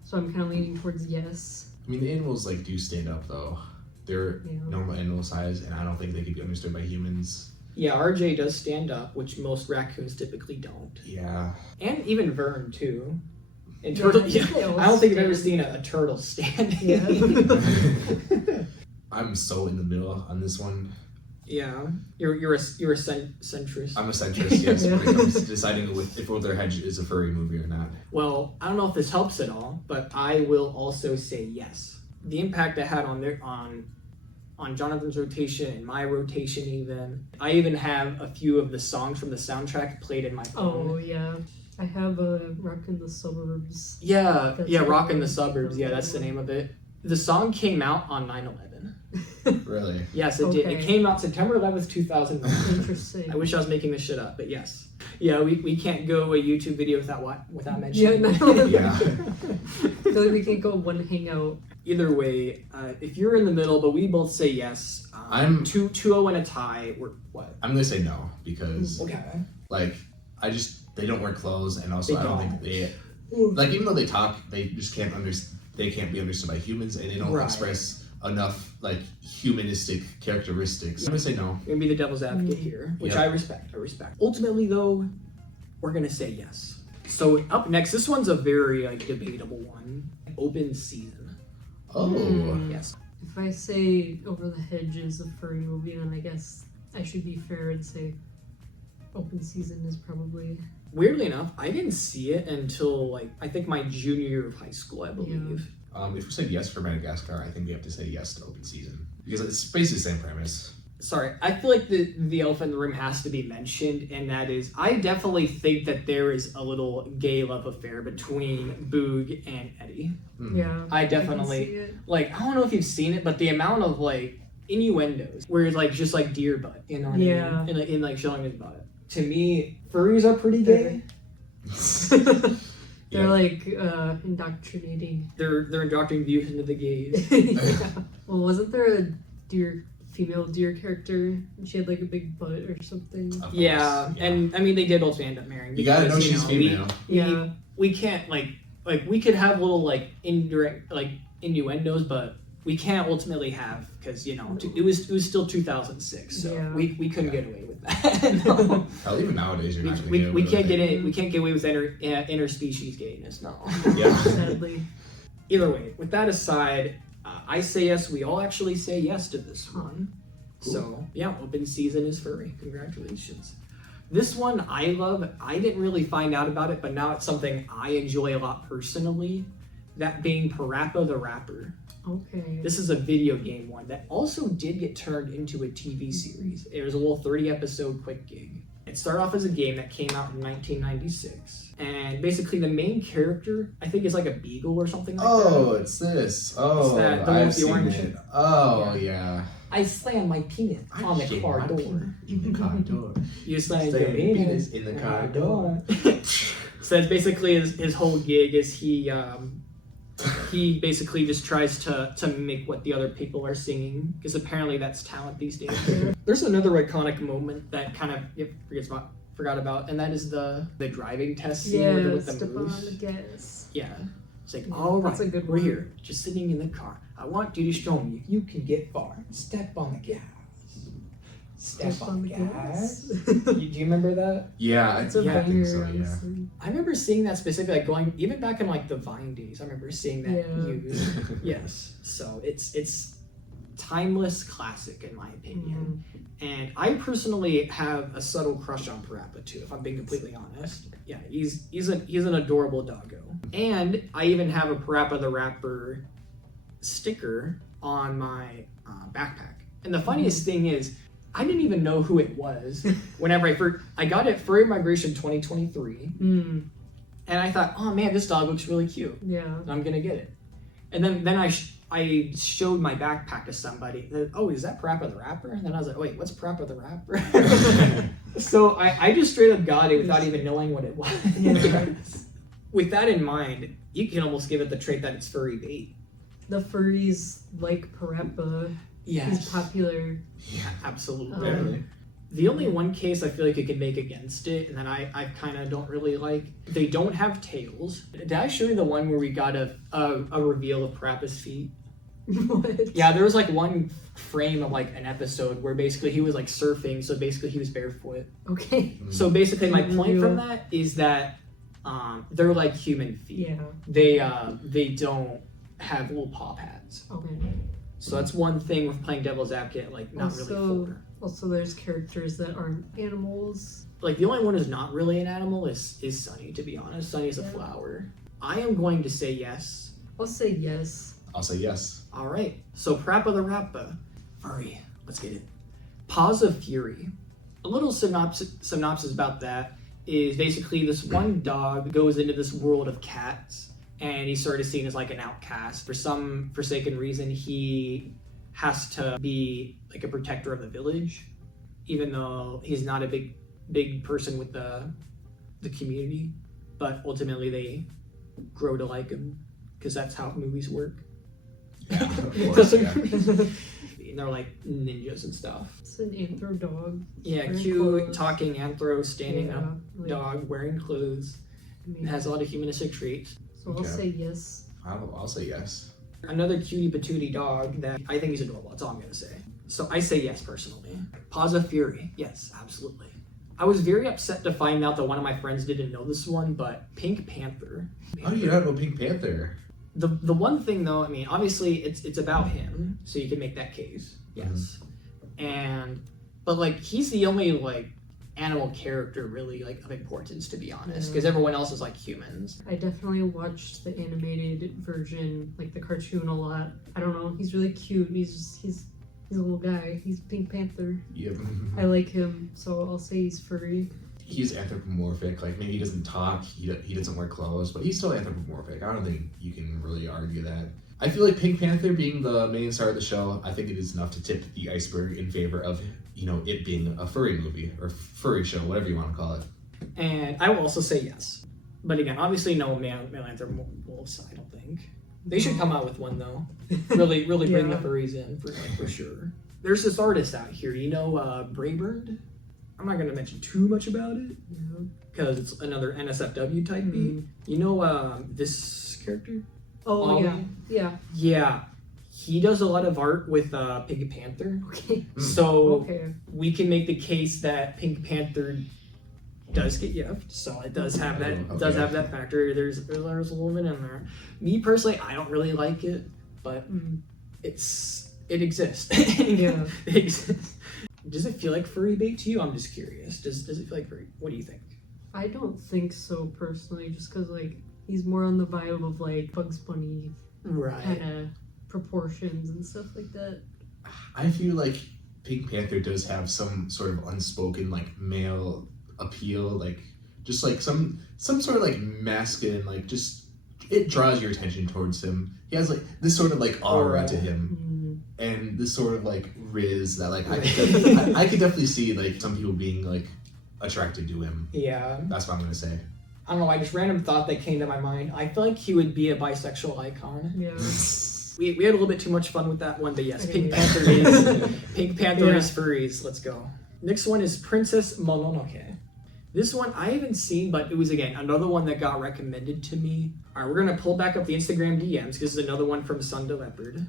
So I'm kind of leaning towards yes. I mean, the animals like do stand up though. They're normal animal size, and I don't think they could be understood by humans. Yeah, RJ does stand up, which most raccoons typically don't. Yeah. And even Vern too. And Yeah, turtle. I Yeah, think they all I don't think I've ever stand. seen a turtle standing. Yeah. I'm so in the middle on this one. Yeah, you're a centrist. I'm a centrist, yes, Yeah. when it comes to deciding if Over Their Hedge is a furry movie or not. Well, I don't know if this helps at all, but I will also say yes. The impact it had on Jonathan's rotation and my rotation even. I even have a few of the songs from the soundtrack played in my phone. Oh yeah. I have a Rock in the Suburbs. Yeah, That's Rock in the a- Suburbs. Yeah, that's the name of it. The song came out on 9/11. Really? Yes, it did. It Okay. came out September 11th, 2009. Interesting. I wish I was making this shit up, but yes. Yeah, we can't go a YouTube video without Yeah, mentioning it. no. Yeah. I feel like we can't go one hangout. Either way, if you're in the middle, but we both say yes. I'm 2-0 and a tie. We're what? I'm gonna say no because Okay. like they don't wear clothes, and also They I don't don't. think they like, even though they talk, they just can't they can't be understood by humans, and they don't Right. express enough like humanistic characteristics. I'm gonna say no. I'm gonna be the devil's advocate here, which Yep. I respect. Ultimately, though, we're gonna say yes. So up next, this one's a very debatable one. Open season. Oh. Yes. If I say Over the Hedge is a furry movie, then I guess I should be fair and say Open Season is probably. Weirdly enough, I didn't see it until I think my junior year of high school, I believe. If we said yes for Madagascar, I think we have to say yes to Open Season because it's basically the same premise. Sorry, I feel like the elephant in the room has to be mentioned, and that is, I definitely think that there is a little gay love affair between Boog and Eddie. Yeah. I I can definitely see it. I don't know if you've seen it, but the amount of innuendos where it's just deer butt, you know what Yeah. I mean? In showing his butt. To me, furries are pretty gay. They're indoctrinating. They're indoctrinating views into the gays. Yeah. Well, wasn't there a female deer character, and she had a big butt or something? Of course, Yeah, and I mean they did also end up marrying. you gotta know because, she's female. We can't we could have little indirect innuendos, but we can't ultimately have, because you know it was still 2006, so we couldn't get away with that. No. Hell, even nowadays you're not gonna we can't get it. We can't get away with interspecies gayness. No. Yeah. Sadly. Either way, with that aside, I say yes. We all actually say yes to this one. Cool. So yeah, open season is furry. Congratulations. This one I love. I didn't really find out about it, but now it's something I enjoy a lot personally. That being Parappa the Rapper. Okay. This is a video game one that also did get turned into a TV series. It was a little 30-episode quick gig. It started off as a game that came out in 1996. And basically the main character, I think, is like a beagle or something like that. Oh, it's this. Oh, It's that, the one I've with the seen orange. it. Oh, yeah. I slammed my penis on the car door. In the car door. You slammed Slam your your penis penis in the car door. So that's basically his whole gig is he basically just tries to mimic what the other people are singing, because apparently that's talent these days. There's another iconic moment that kind of forgot about, and that is the driving test scene with the moose. Yeah. It's like, all right, we're here, just sitting in the car. I want you to show me if you can get far. Step on the gas. Step on the gas. Do you remember that? Yeah, I think so, yeah. Honestly. I remember seeing that specifically, like going even back in like the Vine days. I remember seeing that used. Yes, so it's timeless classic in my opinion. And I personally have a subtle crush on Parappa too, if I'm being completely honest. Yeah, he's an adorable doggo. And I even have a Parappa the Rapper sticker on my backpack. And the funniest thing is, I didn't even know who it was whenever I got it Furry Migration 2023. And I thought, oh man, this dog looks really cute. Yeah. I'm gonna get it. And then I showed my backpack to somebody. Oh, is that Parappa the Rapper? And then I was like, wait, what's Parappa the Rapper? So I just straight up got it without even knowing what it was. Yeah. With that in mind, you can almost give it the trait that it's furry bait. The furries like Parappa. Yes. He's popular. Yeah, Absolutely. Really? The only one case I feel like you could make against it, and that I kind of don't really like, they don't have tails. Did I show you the one where we got a reveal of Parappa's feet? What? Yeah, there was like one frame of like an episode where basically he was like surfing, so basically he was barefoot. Okay. So basically my point from that is that they're like human feet. Yeah. They don't have little paw pads. Okay. So that's one thing with playing devil's advocate, like not really for. Also, there's characters that aren't animals. Like the only one who's not really an animal is Sunny, to be honest. Sunny's a flower. I am going to say yes. I'll say yes. I'll say yes. All right. So Parappa the Rappa, furry. Let's get it. Paws of Fury. A little synopsis about that is basically this one dog goes into this world of cats, and he's sort of seen as like an outcast. For some forsaken reason, he has to be like a protector of the village, even though he's not a big person with the community. But ultimately, they grow to like him, because that's how movies work. Yeah, of course, yeah. And they're like ninjas and stuff. It's an anthro dog. Yeah, Wearing cute, clothes. talking anthro, standing up like, dog, wearing clothes. It has a lot of humanistic traits. So I'll say yes. I'll say yes. Another cutie patootie dog that I think he's adorable. That's all I'm gonna say. So I say yes personally. Paws of Fury. Yes, absolutely. I was very upset to find out that one of my friends didn't know this one, but Pink Panther. Oh, you don't know Pink Panther. The one thing though, I mean, obviously it's about him, so you can make that case. Yes. But like he's the only like animal character really like of importance, to be honest, because everyone else is like humans. I definitely watched the animated version, like the cartoon, a lot. I don't know, he's really cute. He's a little guy. He's Pink Panther. Yep. I like him, so I'll say he's furry. He's anthropomorphic. Like maybe he doesn't talk, he doesn't wear clothes, but he's still anthropomorphic. I don't think you can really argue that. I feel like Pink Panther being the main star of the show, I think it is enough to tip the iceberg in favor of, you know, it being a furry movie or furry show, whatever you want to call it. And I will also say yes. But again, obviously no male anthropomorphs, I don't think. They should come out with one though. Really bring the furries in for sure. There's this artist out here, you know, Braybird? I'm not gonna mention too much about it because it's another NSFW type beat. You know this character? Oh, Ollie? yeah. Yeah. he does a lot of art with Pink Panther. Okay. So we can make the case that Pink Panther does get yiffed, so it does have that does have that factor. There's a little bit in there. Me personally, I don't really like it, but it exists. Yeah. It exists. Does it feel like furry bait to you? I'm just curious. Does it feel like furry? What do you think? I don't think so personally, just because like he's more on the vibe of like Bugs Bunny kind of proportions and stuff like that. I feel like Pink Panther does have some sort of unspoken like male appeal, like just like some sort of like masculine, like just it draws your attention towards him. He has like this sort of like aura to him, and this sort of like riz that like I could definitely see like some people being like attracted to him. Yeah, that's what I'm gonna say. I don't know. I just random thought that came to my mind. I feel like he would be a bisexual icon. Yeah. We had a little bit too much fun with that one, but yes, Pink Panther is furries. Let's go. Next one is Princess Mononoke. This one I haven't seen, but it was again another one that got recommended to me. All right, we're gonna pull back up the Instagram DMs because this is another one from Sunda Leopard.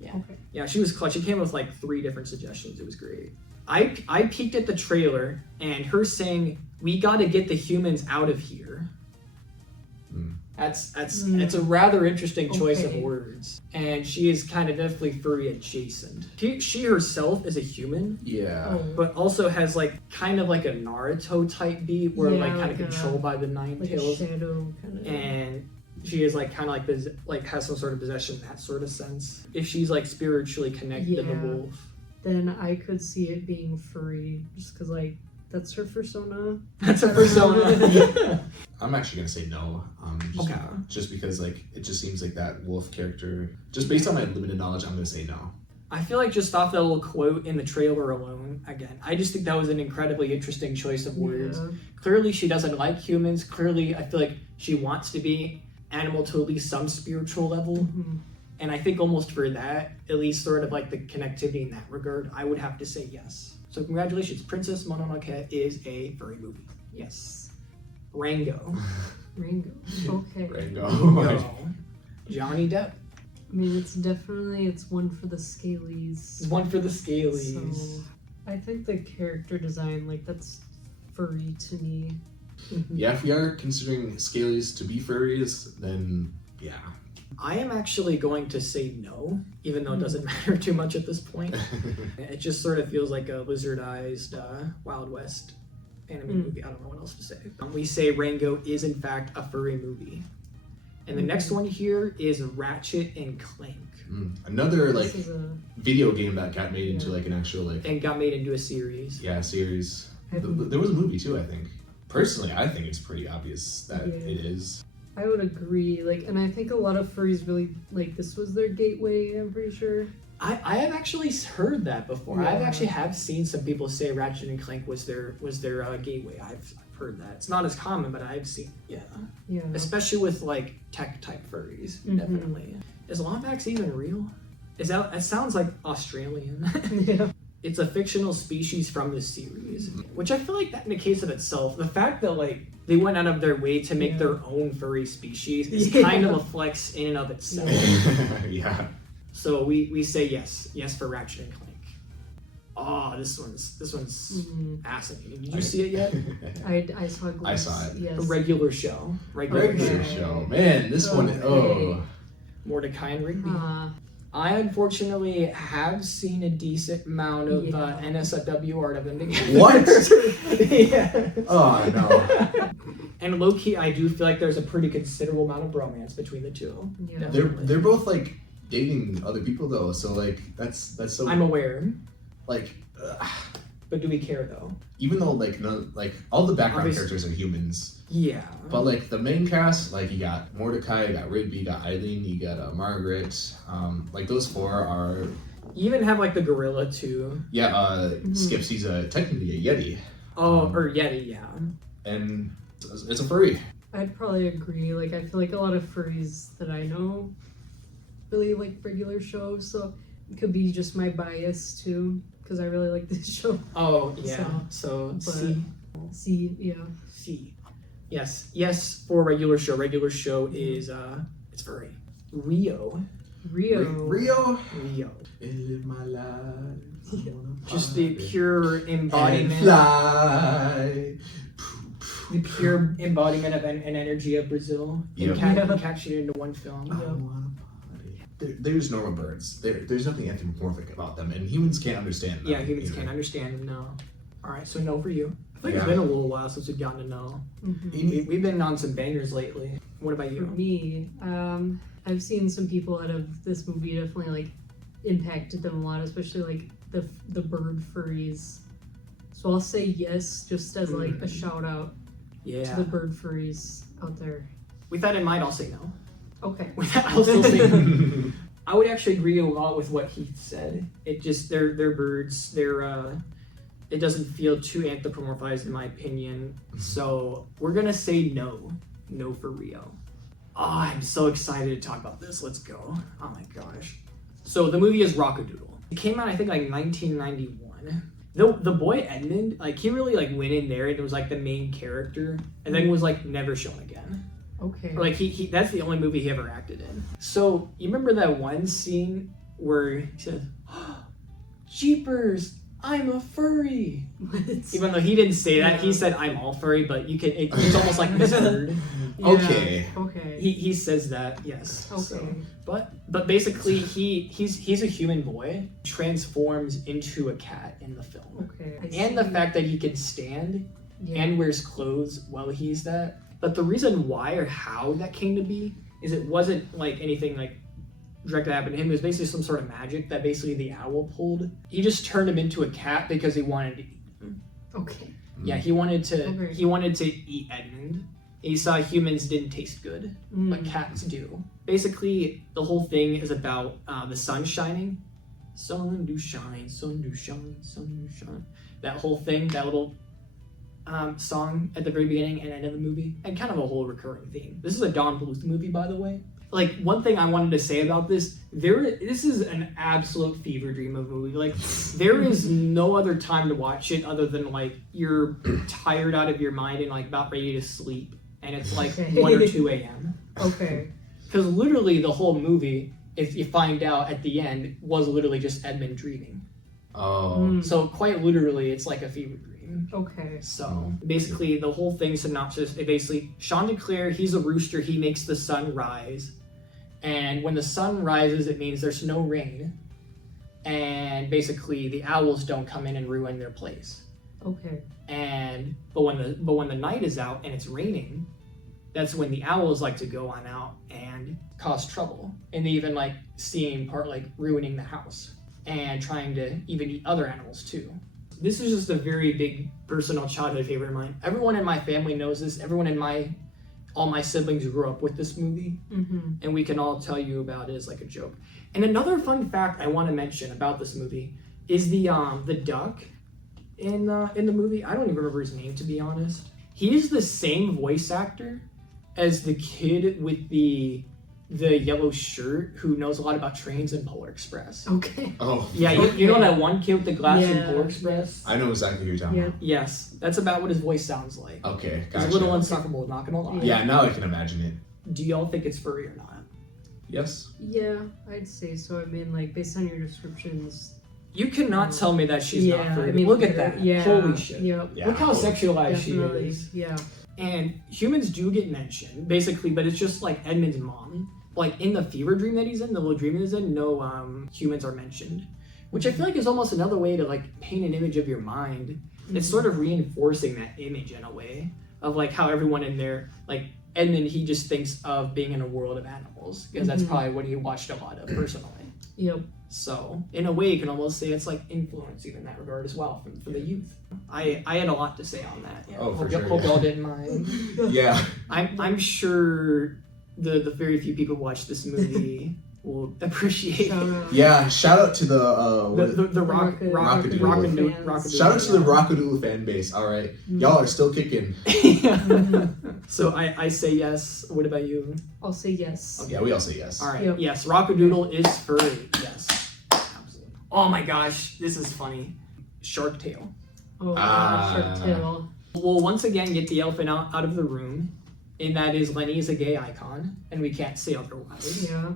Yeah, yeah, she was clutch. She came with like 3 different suggestions. It was great. I peeked at the trailer and her saying, "We got to get the humans out of here." That's a rather interesting choice of words, and she is kind of definitely furry adjacent. She herself is a human, but also has like kind of like a Naruto type beat, where like kind of controlled by the 9 like tails, a shadow kind of. And she is like kind of like has some sort of possession in that sort of sense. If she's like spiritually connected to the wolf, then I could see it being furry, just because like that's her persona. That's her persona. I'm actually gonna say no. Just because like it just seems like that wolf character. Just based on my limited knowledge, I'm gonna say no. I feel like just off that little quote in the trailer alone, again, I just think that was an incredibly interesting choice of words. Yeah. Clearly, she doesn't like humans. Clearly, I feel like she wants to be animal to at least some spiritual level. And I think almost for that, at least sort of like the connectivity in that regard, I would have to say yes. So congratulations, Princess Mononoke is a furry movie. Yes. Rango. Okay. Rango. Johnny Depp. I mean, it's one for the scalies. It's one for the scalies. So, I think the character design, like, that's furry to me. Yeah, if we are considering scalies to be furries, then yeah. I am actually going to say no, even though it doesn't matter too much at this point. It just sort of feels like a lizardized Wild West anime movie. I don't know what else to say. We say Rango is in fact a furry movie. And the next one here is Ratchet and Clank. Another like video game that got made into like an actual like... And got made into a series. Yeah, a series. There was a movie too, I think. Personally, I think it's pretty obvious that it is. I would agree, like, and I think a lot of furries really, like, this was their gateway, I'm pretty sure. I have actually heard that before. Yeah. I've actually have seen some people say Ratchet and Clank was their gateway. I've heard that. It's not as common, but I've seen, yeah. Especially with, like, tech-type furries, definitely. Is Lombax even real? It sounds like Australian. Yeah. It's a fictional species from the series, which I feel like that in the case of itself, the fact that like they went out of their way to make their own furry species is kind of a flex in and of itself. Yeah. So we say yes for Ratchet and Clank. Oh, this one's fascinating. Did you see it yet? I saw a glimpse. I saw it. Yes. A regular show. Regular show. Man, this one. Mordecai and Rigby. I unfortunately have seen a decent amount of NSFW art of them together. What? Yeah. Oh no. And low key, I do feel like there's a pretty considerable amount of bromance between the two. Yeah. They're both like dating other people though, so like that's so. I'm aware. Like. But do we care though? Even though like all the background characters are humans. Yeah. But like the main cast, like you got Mordecai, you got Rigby, you got Eileen, you got Margaret. Like those 4 are. You even have like the gorilla too. Yeah. Skips. He's technically a Yeti. Oh, or Yeti, yeah. And it's a furry. I'd probably agree. Like I feel like a lot of furries that I know really like regular shows, so it could be just my bias too. Because I really like this show. Oh, yeah. So C, yeah. C. Yes, for regular show. Regular show is, it's furry. Rio. Rio. And live my life. Just the pure embodiment. And fly. The pure embodiment of an energy of Brazil. Yep. Captured into one film. I wanna party. There's normal birds. There's nothing anthropomorphic about them, and humans can't understand them. Yeah, humans can't understand them, no. Alright, so no for you. I think Yeah. it's been a little while since we've gotten to know. We've been on some bangers lately. What about For you? me, I've seen some people out of this movie definitely like impacted them a lot, especially like the bird furries. So I'll say yes, just as like a shout out to the bird furries out there. With that in mind, I'll say no. Okay. With that, I'll still say no. I would actually agree a lot with what Heath said. It just they're birds. It doesn't feel too anthropomorphized in my opinion. So we're gonna say no. No for Rio. Oh, I'm so excited to talk about this. Let's go. Oh my gosh. So the movie is Rockadoodle. It came out I think like 1991. The boy Edmund, like he really like went in there and it was like the main character and then was like never shown again. Okay. Or, like he that's the only movie he ever acted in. So you remember that one scene where he says, oh, "Jeepers, I'm a furry." What? Even though he didn't say that, he said I'm all furry, but it's almost like misheard. Okay. Okay. He says that, yes. Okay. So, but basically he's a human boy, transforms into a cat in the film. Okay. And the fact that he can stand and wears clothes while he's that. But the reason why or how that came to be is it wasn't like anything like directly happened to him. It was basically some sort of magic that basically the owl pulled. He just turned him into a cat because he wanted to eat him. Okay. Yeah, he wanted to eat Edmund. He saw humans didn't taste good, but cats do. Basically, the whole thing is about the sun shining. Sun do shine, sun do shine, sun do shine. That whole thing, that little song at the very beginning and end of the movie, and kind of a whole recurring theme. This is a Don Bluth movie, by the way. Like, one thing I wanted to say about this is an absolute fever dream of a movie. Like, there is no other time to watch it other than, like, you're tired out of your mind and, like, about ready to sleep. And it's, like, 1 or 2 a.m. Okay. Because literally the whole movie, if you find out at the end, was literally just Edmund dreaming. Oh. So, quite literally, it's like a fever dream. Okay. So basically the whole thing synopsis, it basically Chanticleer, he's a rooster, he makes the sun rise. And when the sun rises, it means there's no rain. And basically the owls don't come in and ruin their place. Okay. But when the night is out and it's raining, that's when the owls like to go on out and cause trouble. And they even like seem part like ruining the house and trying to even eat other animals too. This is just a very big personal childhood favorite of mine. Everyone in my family knows this. All my siblings grew up with this movie, and we can all tell you about it as like a joke. And another fun fact I want to mention about this movie is the duck in the movie. I don't even remember his name, to be honest. He is the same voice actor as the kid with the yellow shirt who knows a lot about trains in Polar Express. Okay. Oh. Yeah, you know that one kid with the glasses in Polar Express? I know exactly who you're talking about. Yes, that's about what his voice sounds like. Okay, gotcha. He's a little insufferable, not gonna lie. Yeah, now I can imagine it. Do y'all think it's furry or not? Yes. Yeah, I'd say so. I mean, like, based on your descriptions. You cannot tell me that she's not furry. I mean, look at that. Yeah. Holy shit. Yep. Yeah, look how sexualized Definitely. she is. Yeah. And humans do get mentioned, basically, but it's just like Edmund's mom. Like in the fever dream that he's in, the little dream he's in, no humans are mentioned. Which I feel like is almost another way to like paint an image of your mind. It's sort of reinforcing that image in a way of like how everyone in there, like Edmund, he just thinks of being in a world of animals because that's probably what he watched a lot of personally. Yep. So in a way, you can almost say it's like influencing in that regard as well from the youth. I had a lot to say on that. Yeah. Oh, for hope, sure. Hope y'all didn't mind. Yeah. I'm sure the very few people who watch this movie will appreciate it. Yeah, shout out to the Rockadoodle. Shout out to the Rockadoodle fan base. All right, y'all are still kicking. So I say yes. What about you? I'll say yes. Yeah, we all say yes. All right. Yep. Yes, Rockadoodle is furry. Yes, absolutely. Oh my gosh, this is funny. Shark Tale. Oh, Shark Tale. We'll once again get the elephant out of the room, and that is Lenny is a gay icon, and we can't say otherwise. Yeah.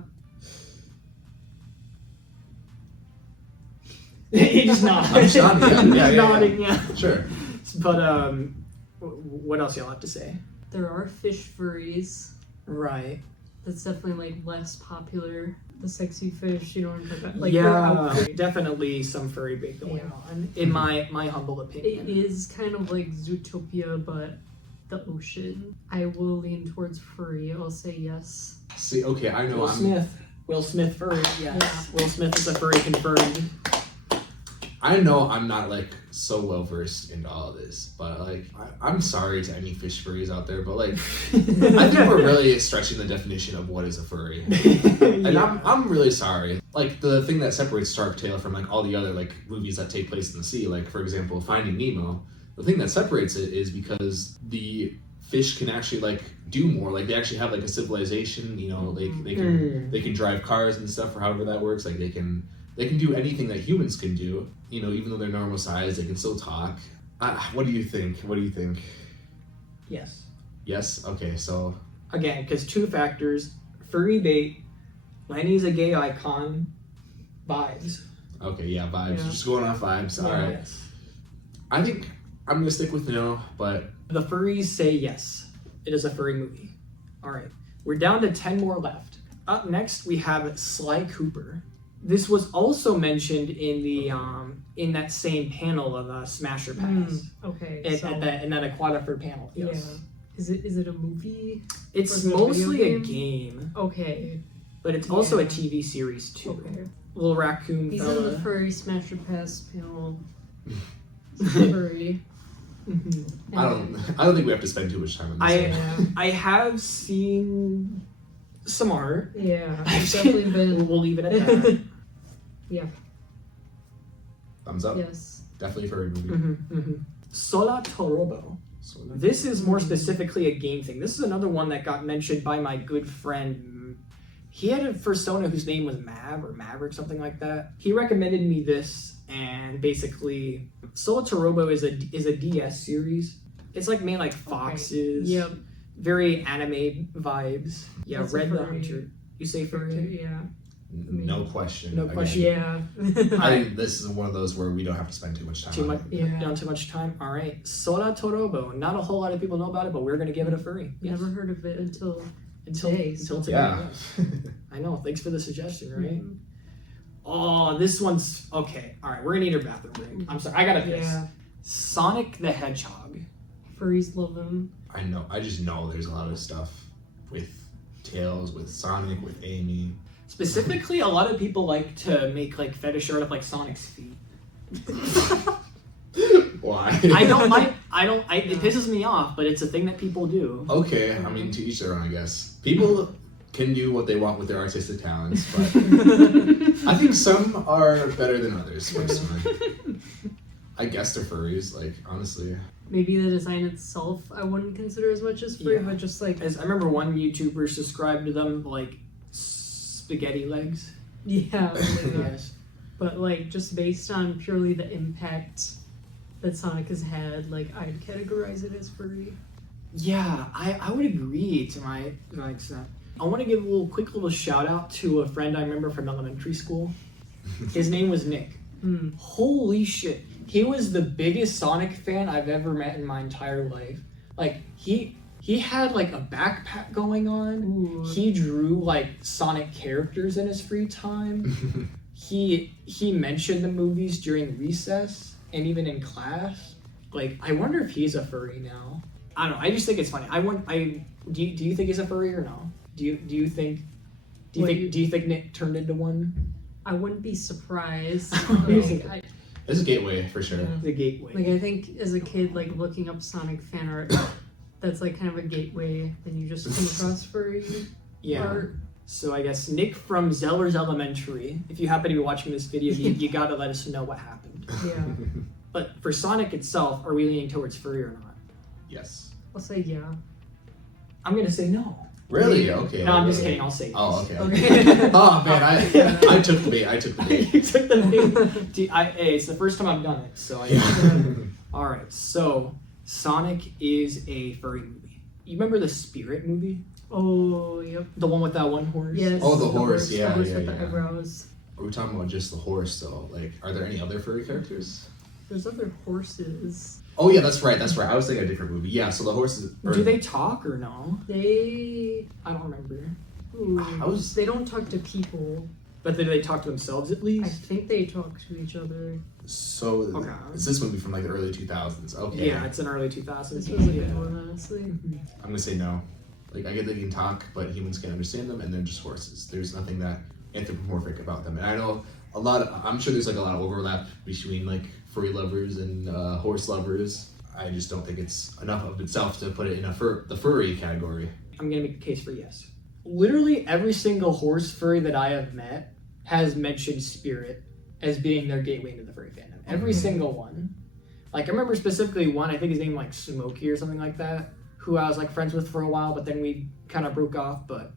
He just nodded. I'm just nodding, yeah. He's nodding, yeah. Sure. But what else y'all have to say? There are fish furries. Right. That's definitely like less popular. The sexy fish, you know what I'm talking about? Like, yeah, definitely some furry bait going on, in my humble opinion. It is kind of like Zootopia, but the ocean. I will lean towards furry. I'll say yes. See, okay, I know Will Smith furry, yes. Yeah. Will Smith is a furry confirmed. I know I'm not like so well versed into all of this, but like I'm sorry to any fish furries out there, but like I think we're really stretching the definition of what is a furry. And I'm really sorry. Like the thing that separates Shark Tale from like all the other like movies that take place in the sea, like for example Finding Nemo, the thing that separates it is because the fish can actually like do more. Like they actually have like a civilization, you know, like they can drive cars and stuff, or however that works. Like they can do anything that humans can do. You know, even though they're normal size, they can still talk. What do you think? Yes. Yes? Okay, so... Again, because two factors. Furry bait, Lenny's a gay icon, vibes. Okay, yeah, vibes. Yeah. Just going off vibes. All right. Yes. I think I'm going to stick with no, but... The furries say yes. It is a furry movie. All right. We're down to 10 more left. Up next, we have Sly Cooper. This was also mentioned in the in that same panel of Smasher Pass. Okay. In that Aquatifer panel. Yes. Yeah. Is it a movie? It's mostly a game. Okay. But it's also a TV series too. Okay. Little raccoon He's fella. in the Furry Smasher Pass panel. Furry. I don't think we have to spend too much time on this. I have seen some art. Yeah. I've definitely been. We'll leave it at that. Yeah. Thumbs up. Yes. Definitely furry movie. Sola Torobo. This is more specifically a game thing. This is another one that got mentioned by my good friend. He had a persona whose name was Mav or Maverick, something like that. He recommended me this, and basically, Sola Torobo is a DS series. It's like made like foxes. Yep. Very anime vibes. Yeah, That's Red the furry. Hunter. You say furry? Yeah. No question. No question. Yeah. I think this is one of those where we don't have to spend too much time on it. Down too much time. All right, Sola Torobo. Not a whole lot of people know about it, but we're gonna give it a furry. Yes. Never heard of it until today. Yeah. I know. Thanks for the suggestion. Right. Oh, this one's okay. All right, we're gonna need our bathroom break. I'm sorry. I gotta piss. Yeah. Sonic the Hedgehog. Furries love them. I know. I just know there's a lot of stuff with Tails, with Sonic, with Amy. Specifically, a lot of people like to make like fetish art of like Sonic's feet. Why? It pisses me off, but it's a thing that people do. Okay, I mean, to each their own, I guess. People can do what they want with their artistic talents, but I think some are better than others, personally. I guess they're furries, like, honestly. Maybe the design itself I wouldn't consider as much as furry, but just like... As I remember one YouTuber subscribed to them, like, spaghetti legs. Yeah. Yes. But like, just based on purely the impact that Sonic has had, like, I'd categorize it as furry. Yeah, I would agree to my extent. I want to give a quick little shout out to a friend I remember from elementary school. His name was Nick. Holy shit. He was the biggest Sonic fan I've ever met in my entire life. Like, he had like a backpack going on. Ooh. He drew like Sonic characters in his free time. He mentioned the movies during recess and even in class. Like, I wonder if he's a furry now. I don't know. I just think it's funny. Do you think he's a furry or no? Do you think Nick turned into one? I wouldn't be surprised. It's a gateway for sure. The gateway. Like, I think as a kid, like looking up Sonic fan art, that's like kind of a gateway. Then you just come across furry art. So I guess Nick from Zellers Elementary, if you happen to be watching this video, you gotta let us know what happened. Yeah. But for Sonic itself, are we leaning towards furry or not? Yes. I'll say yeah. I'm gonna say no. Really? Okay. No, I'm just kidding. I'll say yes. Oh, okay. Oh man, I took the bait. You took the bait. Hey, it's the first time I've done it, so All right, so Sonic is a furry movie. You remember the Spirit movie? Oh, yep. The one with that one horse? Yes. Oh, the horse. Yeah. With the eyebrows. Are we talking about just the horse though? Like, are there any other furry characters? There's other horses. Oh yeah, that's right. That's right. I was thinking a different movie. Yeah, so the horses. Do they talk or no? They. I don't remember. Ooh, They don't talk to people. But do they talk to themselves at I least? think they talk to each other. So Okay. it's this movie from like the early 2000s. Okay. Yeah, it's an early 2000s. This was a yeah. good one, honestly. I'm gonna say no. Like I get they can talk, but humans can't understand them, and they're just horses. There's nothing that anthropomorphic about them. And I know a lot of, I'm sure there's like a lot of overlap between like furry lovers and horse lovers. I just don't think it's enough of itself to put it in the furry category. I'm gonna make a case for yes. Literally every single horse furry that I have met has mentioned spirit as being their gateway into the furry fandom. Every single one. Like I remember specifically one, I think his name like Smokey or something like that, who I was like friends with for a while, but then we kind of broke off. But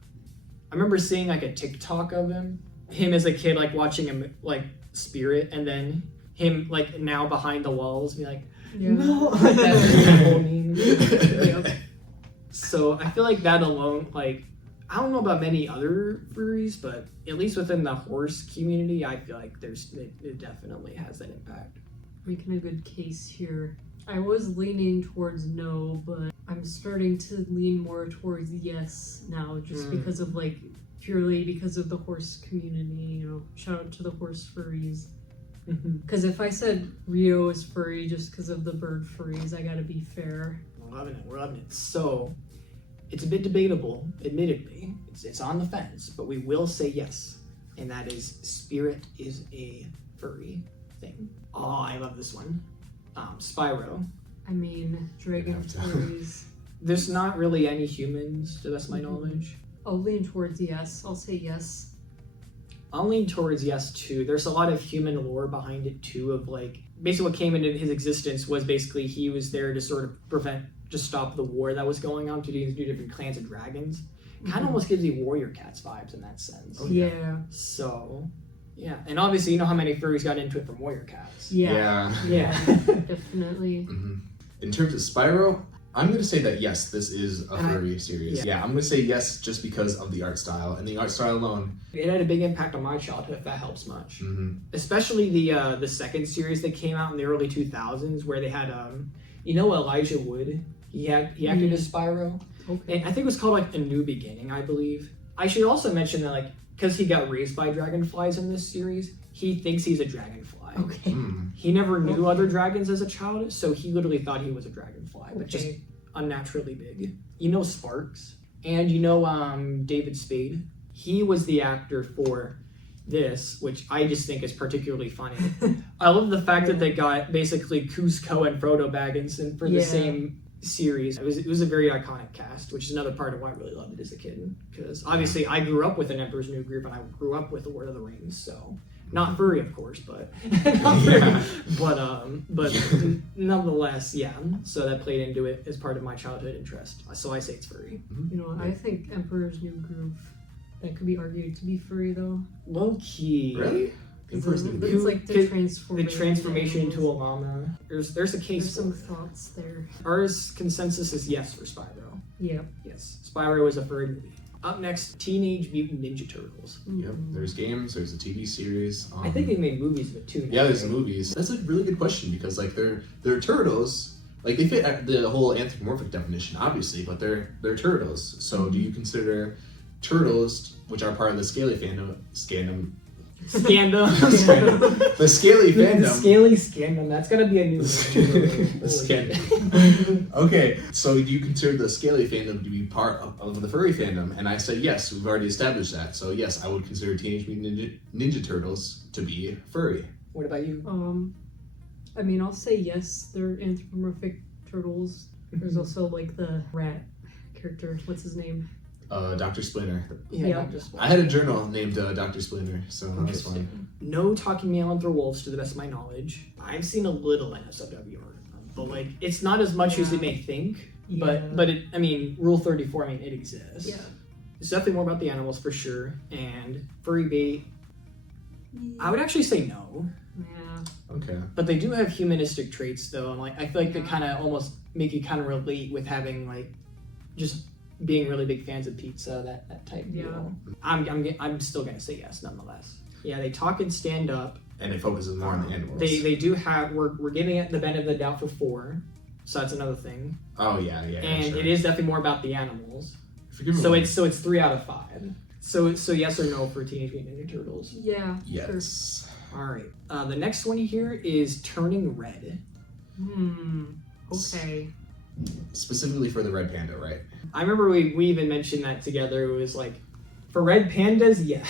I remember seeing like a TikTok of him as a kid, like watching him like spirit, and then him like now behind the walls be like, no, like that very whole meme. Yep. So I feel like that alone, like I don't know about many other furries, but at least within the horse community, I feel like it definitely has that impact. Making a good case here. I was leaning towards no, but I'm starting to lean more towards yes now, just because of like purely because of the horse community. You know, shout out to the horse furries. Because if I said Rio is furry just because of the bird furries, I gotta be fair. We're loving it. So it's a bit debatable, admittedly. It's on the fence, but we will say yes, and that is spirit is a furry thing. Oh, I love this one. Spyro. I mean, dragon furries. There's not really any humans, to the best of my knowledge. I'll lean towards yes. I'll say yes. I'll lean towards yes too. There's a lot of human lore behind it too, of like basically what came into his existence was basically he was there to sort of stop the war that was going on to these new different clans of dragons. Kind of almost gives you Warrior Cats vibes in that sense. Oh, yeah. So, yeah. And obviously, you know how many furries got into it from Warrior Cats. Yeah. Definitely. In terms of Spyro, I'm going to say that yes, this is a furry series. Yeah, I'm going to say yes just because of the art style. And the art style alone. It had a big impact on my childhood, if that helps much. Especially the second series that came out in the early 2000s where they had, Elijah Wood. He acted as Spyro. Okay. And I think it was called like A New Beginning, I believe. I should also mention that like, because he got raised by dragonflies in this series, he thinks he's a dragonfly. Okay. He never knew other dragons as a child, so he literally thought he was a dragonfly, but just unnaturally big. You know Sparks, and you know David Spade. He was the actor for this, which I just think is particularly funny. I love the fact that they got basically Kuzco and Frodo Baggins for the same series. It was a very iconic cast, which is another part of why I really loved it as a kid. Because obviously I grew up with an Emperor's New Groove and I grew up with The Lord of the Rings, so not furry, of course, but but nonetheless, yeah. So that played into it as part of my childhood interest. So I say it's furry. You know, I think Emperor's New Groove, that could be argued to be furry though. Low key. Really? It's like the transformation into a llama. There's a case. There's some thoughts there. Ours consensus is yes for Spyro. Yeah. Yes, Spyro is a furry movie. Up next, Teenage Mutant Ninja Turtles. Yep. There's games. There's a TV series. I think they made movies of it too. Yeah, there's movies. That's a really good question because like they're turtles. Like they fit the whole anthropomorphic definition, obviously, but they're turtles. So do you consider turtles, which are part of the Scaly fandom, the Scaly fandom. The Scaly Scandom. That's gotta be a new Scandom. Okay, so do you consider the Scaly fandom to be part of the furry fandom? And I said yes, we've already established that. So yes, I would consider Teenage Mutant Ninja Turtles to be furry. What about you? I mean, I'll say yes, they're anthropomorphic turtles. There's also like the rat character. What's his name? Dr. Splinter. Yeah. Dr. Splinter. I had a journal named Dr. Splinter, so that was fun. No talking male anthro wolves, to the best of my knowledge. I've seen a little NSFW art, but like it's not as much as you may think. But it, I mean, Rule 34. I mean, it exists. Yeah. It's definitely more about the animals for sure. And furry bait, I would actually say no. Yeah. Okay. But they do have humanistic traits though, and like I feel like they kind of almost make you kind of relate with having like just being really big fans of pizza, that type deal. I'm still gonna say yes nonetheless. Yeah, they talk and stand up. And it focuses more on the animals. They do have, we're giving it the benefit of the doubt for 4, so that's another thing. Oh yeah. And sure. it is definitely more about the animals. So it's 3 out of 5. So yes or no for Teenage Mutant Ninja Turtles? Yeah. Yes. Sure. All right. The next one here is Turning Red. Okay. Specifically for the red panda, right? I remember we even mentioned that together. It was like, for red pandas, yeah.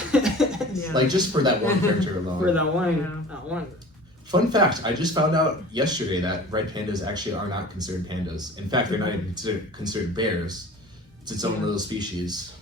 Like just for that one character alone. For that one. Fun fact, I just found out yesterday that red pandas actually are not considered pandas. In fact, they're not even considered bears. It's its own little species.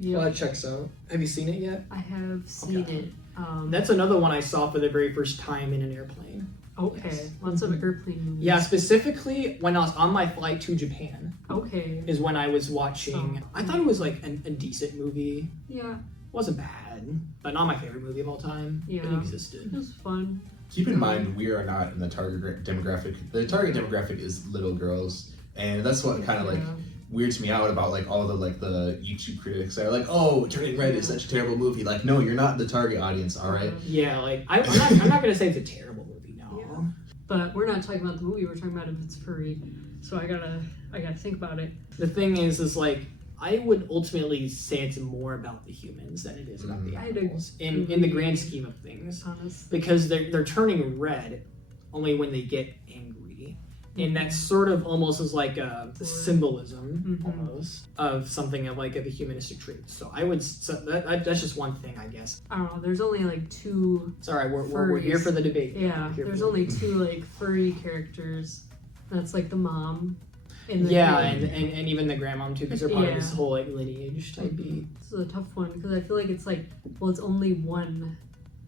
Yeah. Well, that checks out. Have you seen it yet? I have seen it. That's another one I saw for the very first time in an airplane. Okay, Yes. lots of airplane movies. Yeah, specifically when I was on my flight to Japan. Okay. Is when I was watching. I thought it was like a decent movie. Yeah. Wasn't bad, but not my favorite movie of all time. Yeah. It existed. It was fun. Keep in mind, we are not in the target demographic. The target demographic is little girls, and that's what kind of like weirds me out about like all the like the YouTube critics that are like, oh, Turning Red is such a terrible movie. Like, no, you're not the target audience, all right? Yeah, like I'm not gonna say it's a terrible movie, no. Yeah. But we're not talking about the movie. We're talking about if it's furry. So I gotta think about it. The thing is like I would ultimately say it's more about the humans than it is about the animals in the grand scheme of things. Honestly. Because they're turning red only when they get angry. And that sort of almost is like a symbolism almost of something of like of a humanistic trait. So I would that's just one thing, I guess. I don't know. There's only like 2. It's all right. We're here for the debate. Yeah. There's only 2 like furry characters. That's like the mom. And and even the grandmom too, because they're part of this whole like lineage type beat. This is a tough one because I feel like it's like, well, it's only one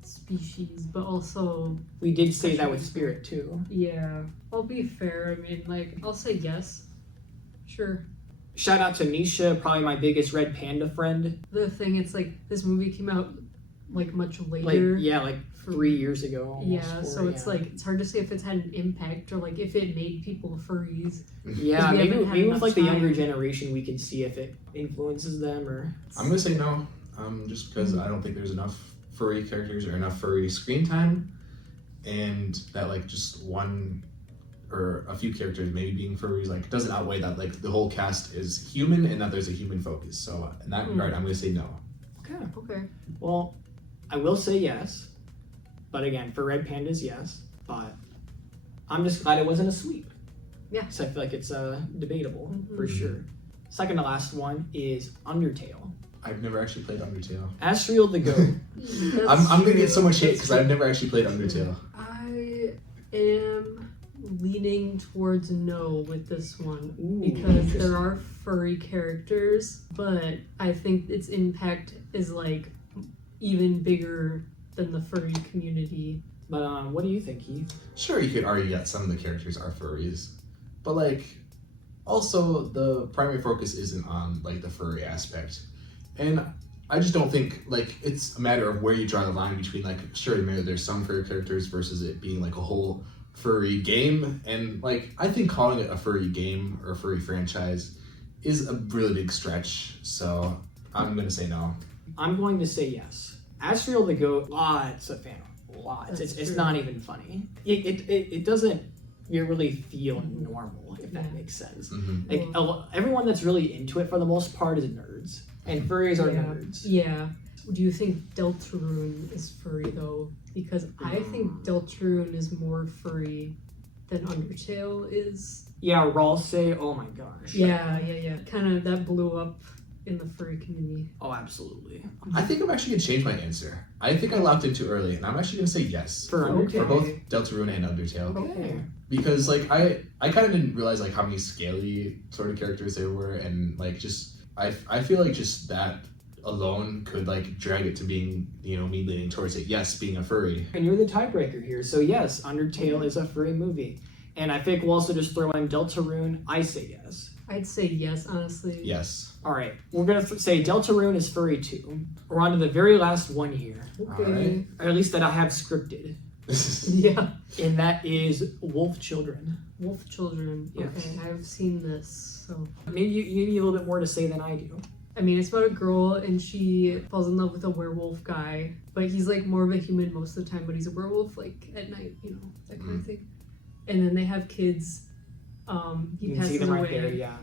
species, but also we did say that with Spirit too. Yeah, I'll be fair. I mean, like, I'll say yes. Sure. Shout out to Nisha, probably my biggest red panda friend. The thing, it's like this movie came out like much later. Like 3 years ago. Almost, yeah, so it's like it's hard to say if it's had an impact or like if it made people furries. Yeah, maybe with like the younger generation, we can see if it influences them or. I'm gonna say no, just because I don't think there's enough furry characters or enough furry screen time, and that like just one or a few characters maybe being furries like doesn't outweigh that like the whole cast is human and that there's a human focus. So in that regard, I'm gonna say no. Okay. Well, I will say yes, but again, for red pandas, yes. But I'm just glad it wasn't a sweep. Yeah. So I feel like it's debatable for sure. Second to last one is Undertale. I've never actually played Undertale. Asriel the Goat. I'm gonna get so much hate because I've never actually played Undertale. I am leaning towards no with this one because there are furry characters, but I think its impact is like even bigger than the furry community. But what do you think, Heath? Sure, you could argue that some of the characters are furries, but like also the primary focus isn't on like the furry aspect. And I just don't think like it's a matter of where you draw the line between like sure maybe there's some furry characters versus it being like a whole furry game. And like I think calling it a furry game or a furry franchise is a really big stretch. So I'm gonna say no. I'm going to say yes. Asriel the Goat, lots of fan art. Lots. It's not even funny. It doesn't really feel normal, if that makes sense. Like everyone that's really into it for the most part is nerds. And furries are nerds. Yeah. Do you think Deltarune is furry though? Because I think Deltarune is more furry than Undertale is. Yeah, Ralsei, oh my gosh. Yeah. Kind of that blew up in the furry community. Oh, absolutely. I think I'm actually gonna change my answer. I think I locked in too early, and I'm actually gonna say yes for both Deltarune and Undertale. Okay. Because like I kind of didn't realize like how many scaly sort of characters there were, and like just I feel like just that alone could like drag it to being, you know, me leaning towards it. Yes, being a furry. And you're the tiebreaker here. So yes, Undertale is a furry movie. And I think we'll also just throw in Deltarune. I say yes. I'd say yes, honestly. Yes. All right. We're going to say Deltarune is furry too. We're on to the very last one here. Okay. All right. Or at least that I have scripted. Yeah. And that is Wolf Children. Wolf Children. Yes. Okay, I've seen this. So Maybe you need a little bit more to say than I do. I mean, it's about a girl and she falls in love with a werewolf guy, but he's like more of a human most of the time, but he's a werewolf like at night, you know, that kind of thing. And then they have kids. He You can passes see them right away. there, yeah.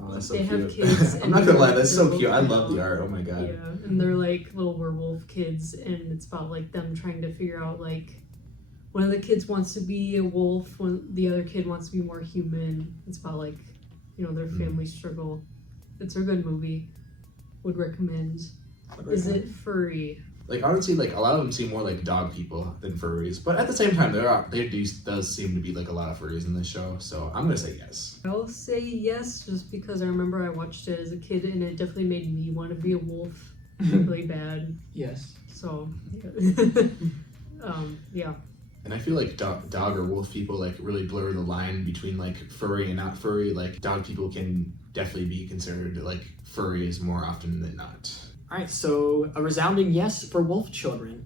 Oh, that's so They cute. have kids. I'm not gonna lie, that's so they're cute. I both love the out. art. Oh my god. Yeah, and they're like little werewolf kids, and it's about like them trying to figure out like one of the kids wants to be a wolf, when the other kid wants to be more human. It's about like, you know, their family struggle. It's a good movie. Would recommend. Is it Furry? Like honestly, like a lot of them seem more like dog people than furries, but at the same time, does seem to be like a lot of furries in this show. So I'm gonna say yes. I'll say yes, just because I remember I watched it as a kid, and it definitely made me want to be a wolf really bad. Yes. So yeah. Yeah. And I feel like dog or wolf people like really blur the line between like furry and not furry. Like dog people can definitely be considered like furries more often than not. All right, so a resounding yes for wolf children.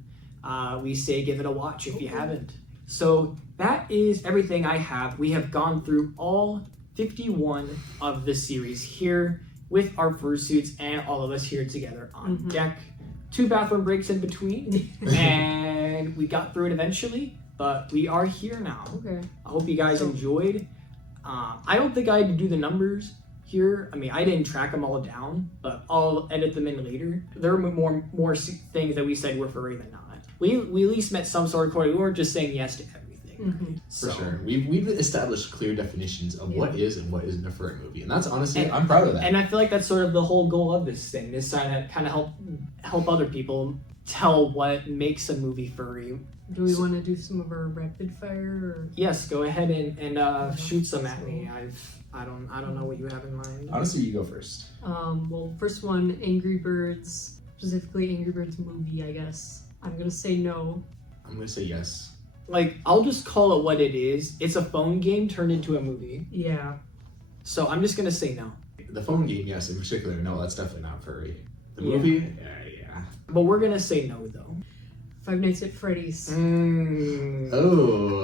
We say give it a watch if you haven't. So that is everything I have. We have gone through all 51 of the series here with our fursuits and all of us here together on deck. 2 bathroom breaks in between, and we got through it eventually, but we are here now. Okay. I hope you guys enjoyed. I don't think I had to do the numbers here. I mean, I didn't track them all down, but I'll edit them in later. There are more things that we said were furry than not. We at least met some sort of accord. We weren't just saying yes to everything. For sure. We've established clear definitions of what is and what isn't a furry movie. And that's honestly, I'm proud of that. And I feel like that's sort of the whole goal of this thing, is trying to kind of help other people tell what makes a movie furry. Do we want to do some of our rapid fire? Or? Yes, go ahead and shoot some at me. I don't know what you have in mind. Honestly, you go first. Well, first one, Angry Birds, specifically Angry Birds movie, I guess. I'm gonna say no. I'm gonna say yes. Like, I'll just call it what it is. It's a phone game turned into a movie. Yeah. So I'm just gonna say no. The phone game, yes. In particular, no. That's definitely not furry. The movie, yeah. But we're gonna say no though. Five Nights at Freddy's. Oh.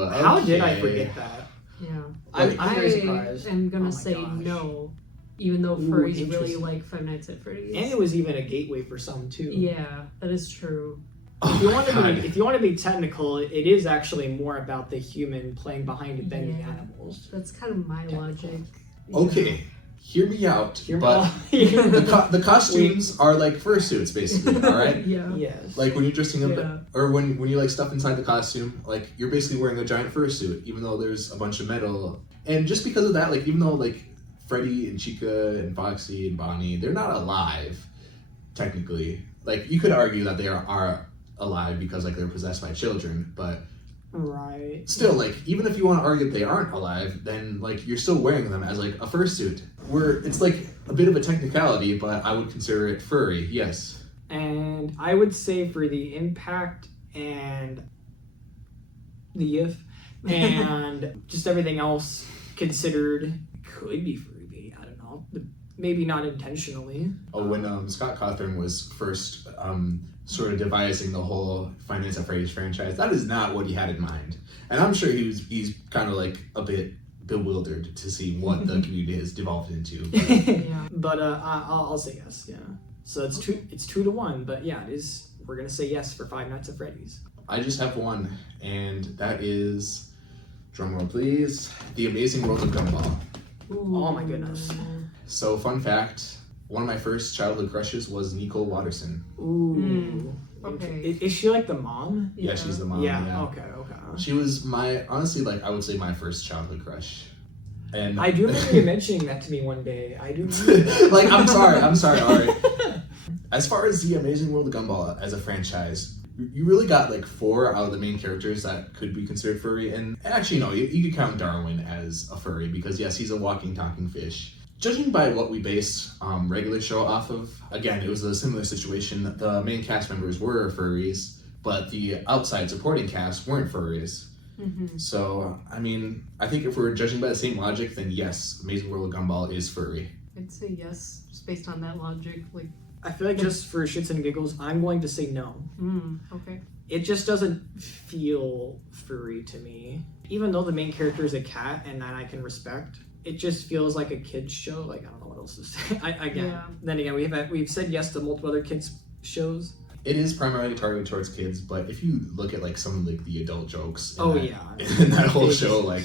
Okay. How did I forget that? Yeah. I'm very surprised. I'm gonna my say gosh. no, even though furries really interesting. like Five Nights at Freddy's. And it was even a gateway for some too. Yeah, that is true. If you want to be technical, it is actually more about the human playing behind it than the animals. That's kind of my logic. Okay, hear me out. Hear me but out. the costumes are like fursuits, basically. All right. Yeah. Yes. Like when you're dressing up, Yeah. or when you like stuff inside the costume, like you're basically wearing a giant fursuit, even though there's a bunch of metal. And just because of that, like even though like Freddy and Chica and Foxy and Bonnie, they're not alive, technically. Like you could argue that they are alive because like they're possessed by children, but right. still, like even if you want to argue that they aren't alive, then like you're still wearing them as like a fursuit. Where it's like a bit of a technicality, but I would consider it furry. Yes. And I would say for the impact and the yiff and just everything else considered could be furry. I don't know. Maybe not intentionally. Oh, when Scott Cawthon was first sort of devising the whole Five Nights at Freddy's franchise, that is not what he had in mind. And I'm sure he's kind of like a bit bewildered to see what the community has devolved into. But I'll say yes. Yeah. So it's 2-1. But yeah, it is. We're gonna say yes for Five Nights at Freddy's. I just have one, and that is, drumroll please, The Amazing World of Gumball. Ooh. Oh my goodness. So fun fact, one of my first childhood crushes was Nicole Watterson. Ooh. Okay. Is she like the mom? Yeah, she's the mom. Yeah. Okay. She was honestly, like, I would say my first childhood crush. And I do remember you mentioning that to me one day. I do remember that. Like, I'm sorry, Ari. As far as The Amazing World of Gumball as a franchise, you really got like 4 out of the main characters that could be considered furry. And actually, no, you could count Darwin as a furry because, yes, he's a walking, talking fish. Judging by what we based regular show off of, again, it was a similar situation. The main cast members were furries, but the outside supporting cast weren't furries. So, I mean, I think if we're judging by the same logic, then yes, Amazing World of Gumball is furry. I'd say yes, just based on that logic. Like, I feel like just for shits and giggles, I'm going to say no. Okay. It just doesn't feel furry to me. Even though the main character is a cat and that I can respect, it just feels like a kid's show. Like, I don't know what else to say. Then again, we've said yes to multiple other kids shows. It is primarily targeted towards kids, but if you look at like some of like the adult jokes in that whole show, like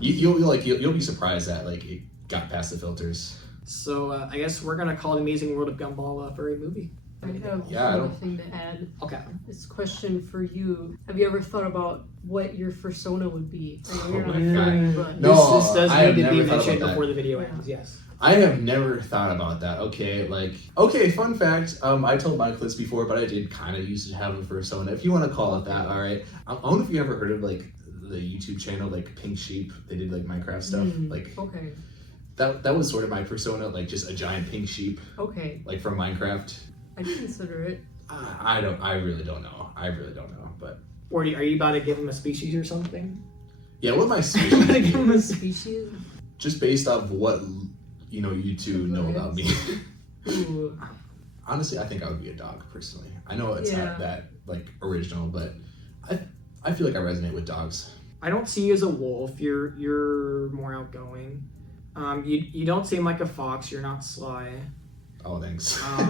you'll be surprised that like it got past the filters. So I guess we're gonna call the Amazing World of Gumball a furry movie. I have one thing to add. Okay. This question for you: have you ever thought about what your fursona would be? I know you're not a God. furry, but No, this does I have need to be never thought mentioned about that. before the video ends. Yes. I have never thought about that. Okay, fun fact. I told Michael this before, but I did kind of used to have a fursona, if you want to call it that. All right. I don't know if you ever heard of like the YouTube channel like Pink Sheep. They did like Minecraft stuff. Like okay. That was sort of my persona, like just a giant pink sheep. Okay. Like from Minecraft. I'd consider it. I really don't know. But. Or are you about to give him a species or something? Yeah, what my I'm species? gonna give him a Species. Just based off what you two know about me. Ooh. Honestly, I think I would be a dog personally. I know it's not that like original, but I feel like I resonate with dogs. I don't see you as a wolf. You're more outgoing. You don't seem like a fox. You're not sly. Oh, thanks. No. I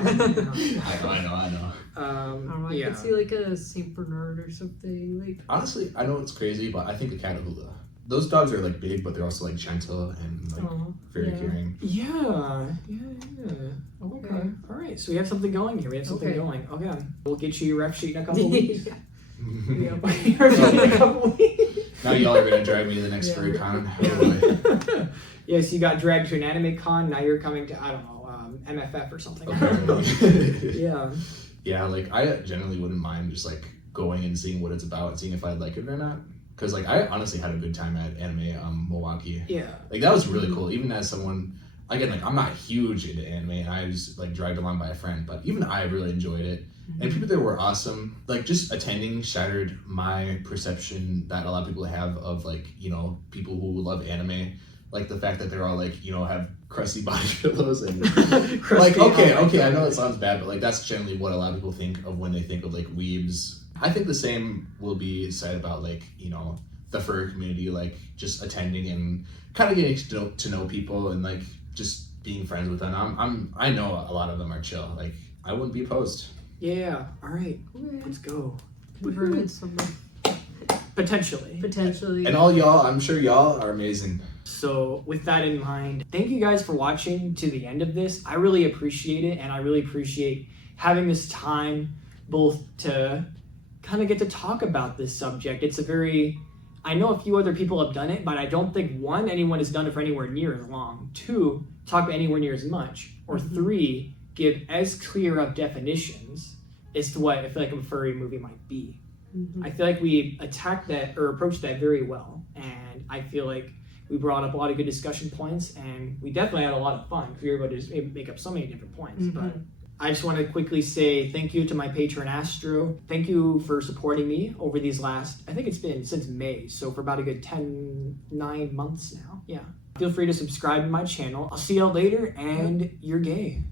know. I don't know, I could see like a Saint Bernard or something. Like honestly, I know it's crazy, but I think a Catahoula. Those dogs are like big, but they're also like gentle and like very caring. Yeah. Okay. All right. So we have something going here. Okay. We'll get you your ref sheet in a couple weeks. Now y'all are gonna drive me to the next furry con. Yes, you got dragged to an anime con. Now you're coming to, I don't know, MFF or something. Okay. Yeah, like I generally wouldn't mind just like going and seeing what it's about, seeing if I'd like it or not. Because like I honestly had a good time at Anime Milwaukee. Yeah. Like that was really cool. Even as someone, again, like I'm not huge into anime, and I was like dragged along by a friend, but even I really enjoyed it. And people there were awesome. Like just attending shattered my perception that a lot of people have of like people who love anime. Like the fact that they're all like have crusty body pillows and like okay, I know it sounds bad, but like that's generally what a lot of people think of when they think of like weebs. I think the same will be said about like the furry community, like just attending and kind of getting to know people and like just being friends with them. I know a lot of them are chill. Like I wouldn't be opposed. Yeah. All right. Let's go. converted someone. Potentially. And all y'all, I'm sure y'all are amazing. So with that in mind, thank you guys for watching to the end of this. I really appreciate it, and I really appreciate having this time both to kind of get to talk about this subject. It's a very, I know a few other people have done it, but I don't think one, anyone has done it for anywhere near as long. Two, talk anywhere near as much. Or three, give as clear of definitions as to what I feel like a furry movie might be. I feel like we attacked that or approached that very well, and I feel like we brought up a lot of good discussion points, and we definitely had a lot of fun because we were able to just make up so many different points. But I just want to quickly say thank you to my patron Astro. Thank you for supporting me over these last, I think it's been since May, so for about a good 9 months now. Yeah. Feel free to subscribe to my channel. I'll see y'all later, and you're gay.